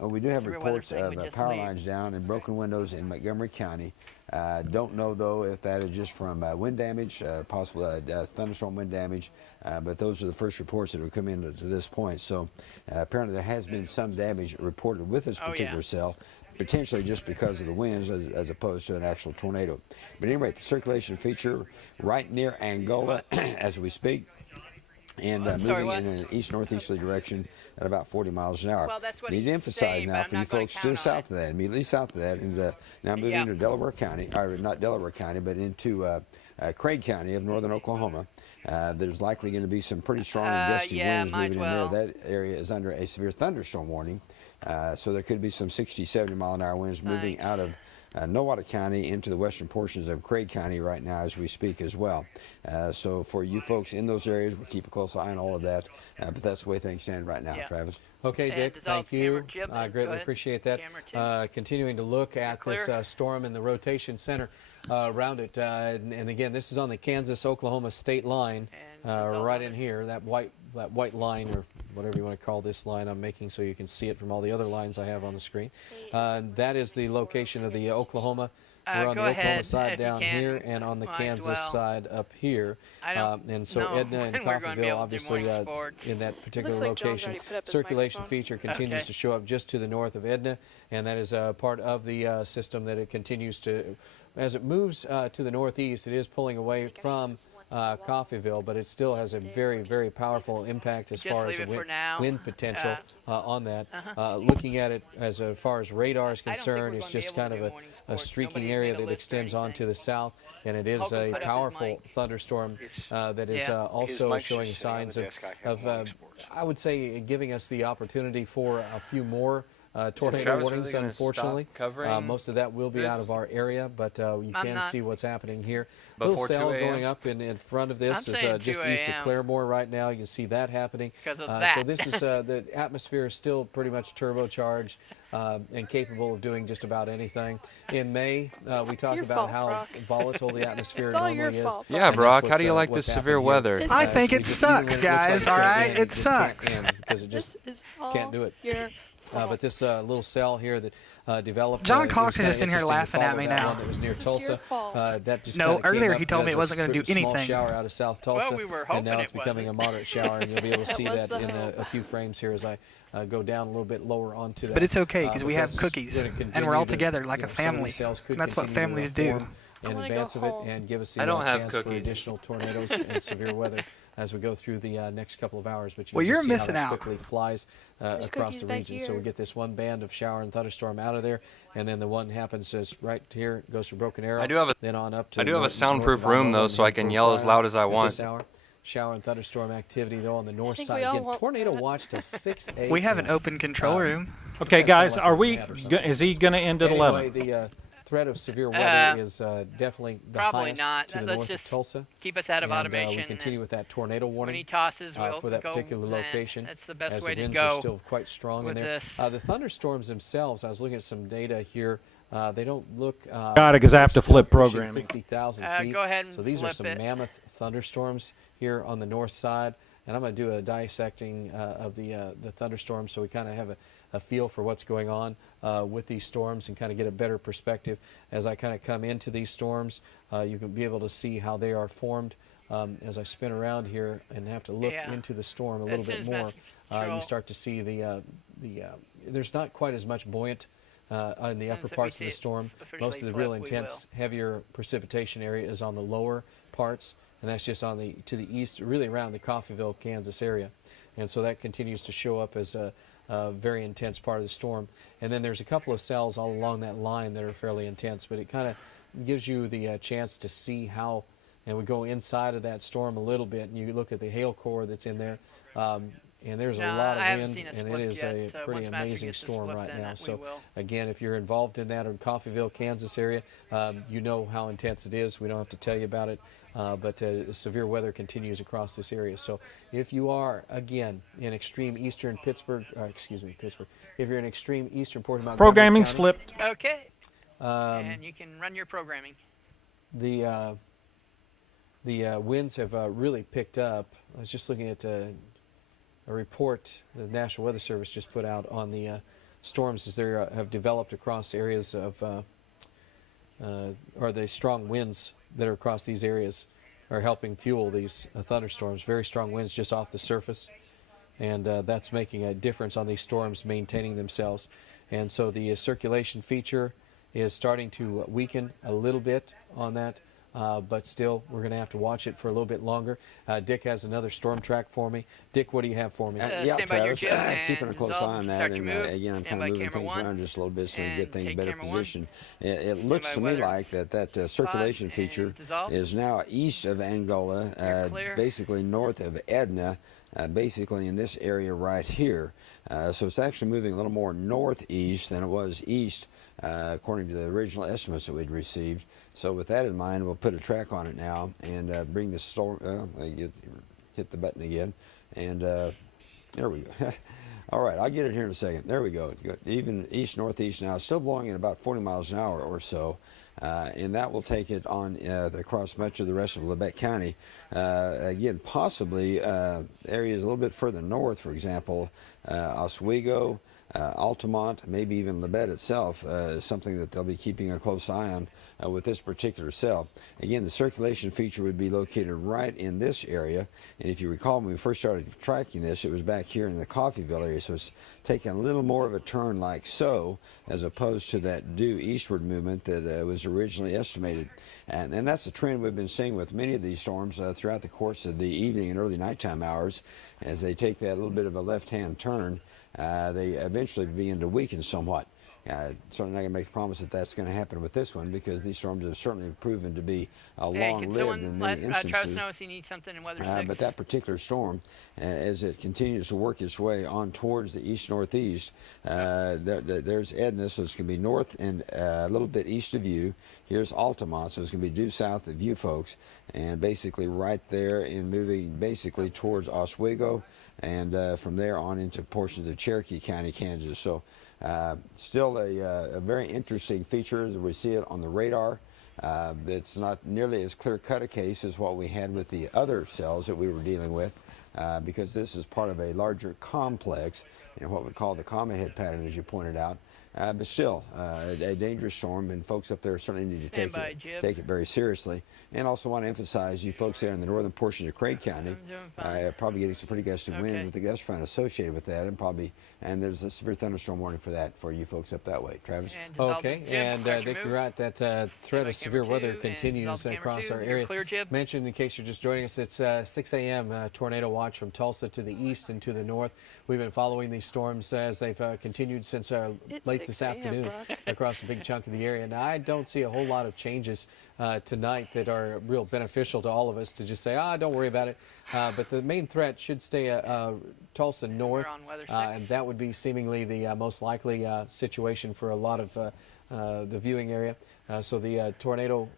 We do have reports of power lines down and broken windows in Montgomery County. Don't know, though, if that is just from wind damage, possible thunderstorm wind damage, but those are the first reports that have come in to this point. So apparently there has been some damage reported with this particular cell, potentially just because of the winds as opposed to an actual tornado. But anyway, the circulation feature right near Angola as we speak, and moving in an east-northeasterly direction at about 40 miles an hour. Well, that's what Need to emphasize now for you folks to the south of that, immediately south of that, and now moving into Delaware County, or not Delaware County, but into Craig County of northern Oklahoma. There's likely going to be some pretty strong and gusty winds moving in there. That area is under a severe thunderstorm warning, so there could be some 60, 70 mile an hour winds moving out of Nowata County into the western portions of Craig County right now as we speak as well. So for you folks in those areas, we'll keep a close eye on all of that, but that's the way things stand right now, Travis. Okay, Dick, thank you. I greatly appreciate that. Continuing to look at this storm and the rotation center around it. And again, this is on the Kansas-Oklahoma state line, right in here, that white line, or whatever you want to call this line I'm making so you can see it from all the other lines I have on the screen. That is the location of the Oklahoma. We're on the Oklahoma side down here and on the Kansas side up here. And so Edna and Coffeyville, obviously, in that particular location. Circulation feature continues to show up just to the north of Edna, and that is part of the system that it continues to, as it moves to the northeast, it is pulling away from Coffeyville, but it still has a very, very powerful impact as far as wind potential on that. Looking at it as far as radar is concerned, it's just kind of a streaking area that extends on to the south, and it is a powerful thunderstorm that is also showing signs of I would say, giving us the opportunity for a few more tornado warnings, really unfortunately. Most of that will be out of our area, but you can see what's happening here. Little cell going up in front of this is just east of Claremore right now. You can see that happening. So this is the atmosphere is still pretty much turbocharged and capable of doing just about anything. In May, we talked about how volatile the atmosphere normally is. Yeah, Brock, how do you like this severe weather? I think it sucks, guys, all right? It sucks. Because it just can't do it. But this little cell here that developed. John Cox is just in here laughing at me now. One that was near Tulsa. That just earlier he told me it wasn't going to do anything. Small shower out of South Tulsa, and now it's becoming a moderate shower, and you'll be able to see that in a few frames here as I go down a little bit lower onto that. But it's okay because we have cookies, and we're all together like a family. And that's what families do. In advance of it, and give us the chance for additional tornadoes and severe weather as we go through the next couple of hours. But Well, can you're see how missing that out. quickly flies across the region. So we get this one band of shower and thunderstorm out of there, and then the one happens as right here, goes to Broken Arrow. I do have a then on up to I do have a north soundproof room though, so I can yell as loud as I want. Shower and thunderstorm activity though on the north think side. we all Again, want tornado watch till 6 a.m. We have an open control room. Okay, guys, are we? Is he going to end at 11? Anyway, the threat of severe weather is definitely the probably highest not. to the Let's north just of Tulsa. keep us out of and, automation. we continue with that tornado warning when he tosses, we'll for that go, particular location. That's the best as way the to winds go are still quite strong in there. this. The thunderstorms themselves, I was looking at some data here. They don't look. Got it, because I have to flip programming. 50,000 feet. Go ahead and so these are flip some it. mammoth thunderstorms here on the north side. And I'm going to do a dissecting of the thunderstorms so we kind of have a feel for what's going on with these storms and kind of get a better perspective. As I kind of come into these storms, you can be able to see how they are formed. As I spin around here and have to look into the storm a little bit more, you start to see there's not quite as much buoyant in the upper parts of the storm. Most of the real intense, heavier precipitation area is on the lower parts. And that's just on to the east, really around the Coffeyville, Kansas area. And so that continues to show up as a very intense part of the storm. And then there's a couple of cells all along that line that are fairly intense, but it kind of gives you the chance to see how, and we go inside of that storm a little bit, and you look at the hail core that's in there. And there's a lot of wind, and it is a pretty amazing storm right now. So, again, if you're involved in that in Coffeyville, Kansas area, you know how intense it is. We don't have to tell you about it, but severe weather continues across this area. So, if you are, again, in extreme eastern Pittsburgh, if you're in extreme eastern Port Montgomery Programming's County, flipped. Okay. And you can run your programming. The winds have really picked up. I was just looking at a report the National Weather Service just put out on the storms as they have developed across areas of, or the strong winds that are across these areas are helping fuel these thunderstorms. Very strong winds just off the surface, and that's making a difference on these storms maintaining themselves. And so the circulation feature is starting to weaken a little bit on that. But still, we're going to have to watch it for a little bit longer. Dick has another storm track for me. Dick, what do you have for me? Yeah, Travis, keeping a close eye on that. And again, I'm kind of moving things around just a little bit so we can get things in better position. It looks to me like that circulation feature is now east of Angola, basically north of Edna, basically in this area right here. So it's actually moving a little more northeast than it was east, according to the original estimates that we'd received. So with that in mind, we'll put a track on it now and bring the storm, hit the button again, and there we go. All right, I'll get it here in a second. There we go. Even east-northeast now, still blowing at about 40 miles an hour or so, and that will take it on across much of the rest of Labette County. Again, possibly areas a little bit further north, for example, Oswego, Altamont, maybe even Labette itself, is something that they'll be keeping a close eye on with this particular cell. Again, the circulation feature would be located right in this area, and if you recall when we first started tracking this, it was back here in the Coffeyville area, so it's taking a little more of a turn like so, as opposed to that due eastward movement that was originally estimated. And that's the trend we've been seeing with many of these storms throughout the course of the evening and early nighttime hours. As they take that little bit of a left-hand turn, they eventually begin to weaken somewhat. Certainly not going to make a promise that that's going to happen with this one, because these storms have certainly proven to be long-lived in many instances. Travis know if he needs something in Weather 6. But that particular storm, as it continues to work its way on towards the east-northeast, there's Edna, so it's going to be north and a little bit east of you. Here's Altamont, so it's going to be due south of you folks, and basically right there and moving basically towards Oswego, and from there on into portions of Cherokee County, Kansas. So still a very interesting feature as we see it on the radar. It's not nearly as clear-cut a case as what we had with the other cells that we were dealing with, because this is part of a larger complex in what we call the comma head pattern, as you pointed out. But still, a dangerous storm, and folks up there certainly need to take it very seriously. And also want to emphasize, you folks there in the northern portion of Craig County, probably getting some pretty gusty winds with the gust front associated with that, and there's a severe thunderstorm warning for that for you folks up that way. Travis? Okay, and Dick, you're right, that threat of severe weather continues across our area. Mentioned, in case you're just joining us, it's 6 a.m. Tornado watch from Tulsa to the east and to the north. We've been following these storms as they've continued since late this afternoon across a big chunk of the area. Now, I don't see a whole lot of changes tonight that are real beneficial to all of us to just say, don't worry about it. But the main threat should stay Tulsa north, and that would be seemingly the most likely situation for a lot of the viewing area. So the tornado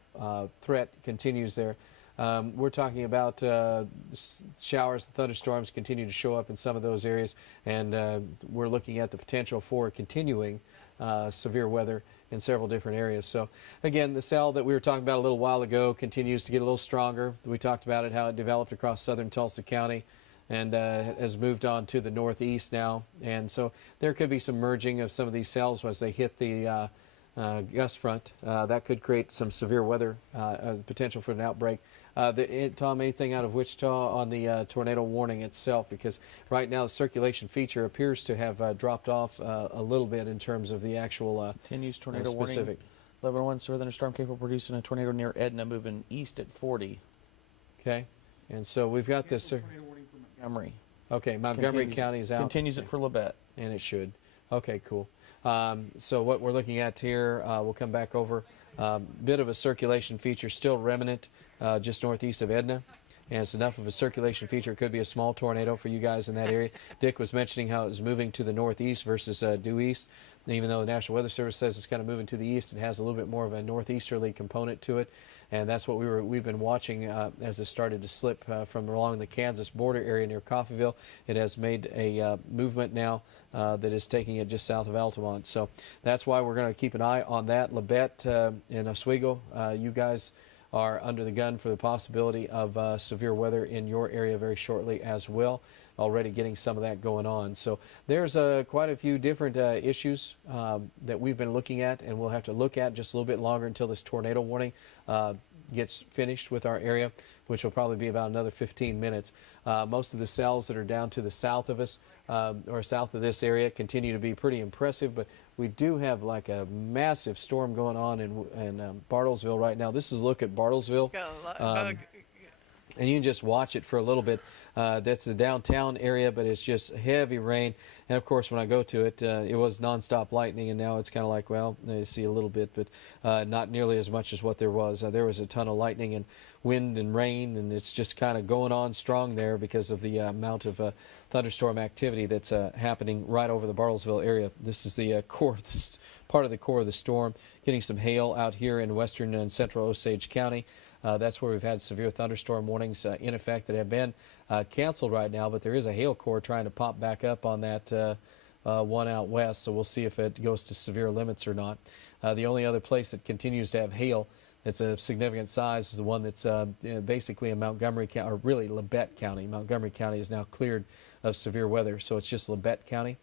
threat continues there. We're talking about showers and thunderstorms continue to show up in some of those areas, and we're looking at the potential for continuing severe weather in several different areas. So again, the cell that we were talking about a little while ago continues to get a little stronger. We talked about it, how it developed across southern Tulsa County and has moved on to the northeast now. And so there could be some merging of some of these cells as they hit the gust front. That could create some severe weather potential for an outbreak. Tom, anything out of Wichita on the tornado warning itself? Because right now the circulation feature appears to have dropped off a little bit in terms of the actual continues tornado specific. Warning. 11-1 southern storm capable of producing a tornado near Edna, moving east at 40. Okay, and so we've got this. Tornado warning for Montgomery. Okay, Montgomery County is out. Continues it for Labette. And it should. Okay, cool. So what we're looking at here, we'll come back over. Bit of a circulation feature still remnant just northeast of Edna. And it's enough of a circulation feature. It could be a small tornado for you guys in that area. Dick was mentioning how it was moving to the northeast versus due east. And even though the National Weather Service says it's kind of moving to the east, it has a little bit more of a northeasterly component to it. And that's what we've been watching as it started to slip from along the Kansas border area near Coffeyville. It has made a movement now that is taking it just south of Altamont. So that's why we're going to keep an eye on that. Labette and Oswego, you guys are under the gun for the possibility of severe weather in your area very shortly as well. Already getting some of that going on. So there's quite a few different issues that we've been looking at, and we'll have to look at just a little bit longer until this tornado warning gets finished with our area, which will probably be about another 15 minutes. Most of the cells that are down to the south of us or south of this area continue to be pretty impressive, but we do have like a massive storm going on in Bartlesville right now. This is a look at Bartlesville. And you can just watch it for a little bit. That's the downtown area, but it's just heavy rain. And of course, when I go to it, it was nonstop lightning, and now it's kind of like, well, you see a little bit, but not nearly as much as what there was. There was a ton of lightning and wind and rain, and it's just kind of going on strong there because of the amount of thunderstorm activity that's happening right over the Bartlesville area. This is the part of the core of the storm, getting some hail out here in western and central Osage County. That's where we've had severe thunderstorm warnings in effect that have been canceled right now, but there is a hail core trying to pop back up on that one out west, so we'll see if it goes to severe limits or not. The only other place that continues to have hail that's a significant size is the one that's basically in Montgomery County, or really Labette County. Montgomery County is now cleared of severe weather, so it's just Labette County.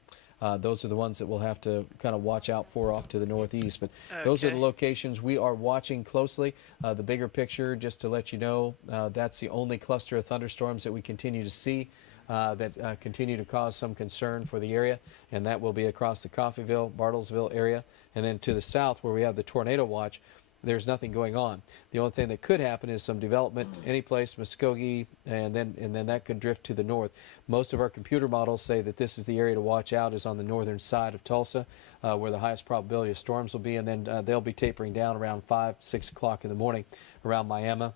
Those are the ones that we'll have to kind of watch out for off to the northeast. But those are the locations we are watching closely. The bigger picture, just to let you know, that's the only cluster of thunderstorms that we continue to see that continue to cause some concern for the area, and that will be across the Coffeyville, Bartlesville area. And then to the south, where we have the tornado watch, there's nothing going on. The only thing that could happen is some development any place, Muskogee, and then that could drift to the north. Most of our computer models say that this is the area to watch out, is on the northern side of Tulsa, where the highest probability of storms will be, and then they'll be tapering down around 5, 6 o'clock in the morning around Miami.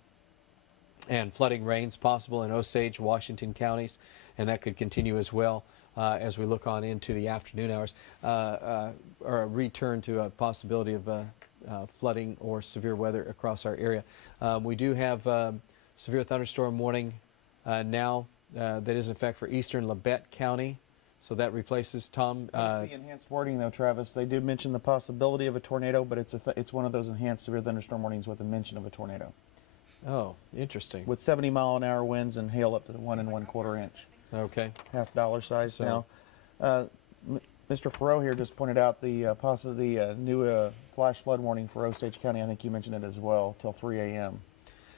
And flooding rains possible in Osage, Washington counties, and that could continue as well as we look on into the afternoon hours, or a return to a possibility of flooding or severe weather across our area. We do have severe thunderstorm warning now that is in effect for eastern Labette County, so that replaces Tom. That's the enhanced wording, though, Travis. They did mention the possibility of a tornado, but it's one of those enhanced severe thunderstorm warnings with a mention of a tornado. Oh, interesting. With 70-mile-an-hour winds and hail up to 1 1/4 inch. Okay. $half size now. Mr. Farrow here just pointed out the new flash flood warning for Osage County. I think you mentioned it as well, till 3 a.m.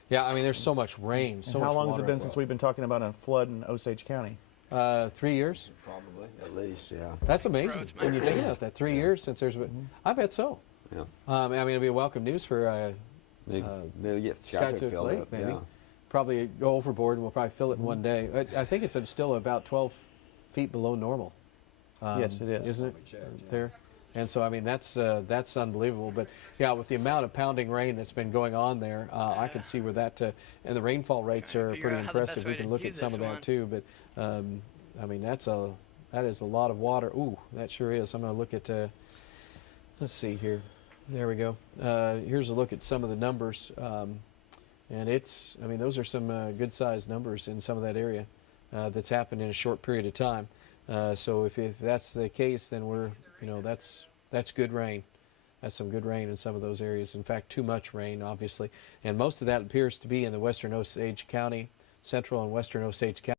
Yeah, I mean, there's so much rain. And how long has it been since we've been talking about a flood in Osage County? 3 years? Probably, at least, yeah. That's amazing when you think about that. 3 years since there's been, I bet so. Yeah. I mean, it'll be welcome news for maybe get Skytook filled Lake, up, maybe. yeah. Probably go overboard and we'll probably fill it in one day. I think it's still about 12 feet below normal. Yes, it is. Isn't it? There. And so, I mean, that's unbelievable. But, yeah, with the amount of pounding rain that's been going on there, I can see where that, and the rainfall rates are pretty impressive. We can look at some of that, too. But, I mean, that is a lot of water. Ooh, that sure is. I'm going to look at, let's see here. There we go. Here's a look at some of the numbers. And I mean, those are some good-sized numbers in some of that area that's happened in a short period of time. So if that's the case, then that's good rain. That's some good rain in some of those areas. In fact, too much rain, obviously. And most of that appears to be in the western Osage County, central and western Osage County.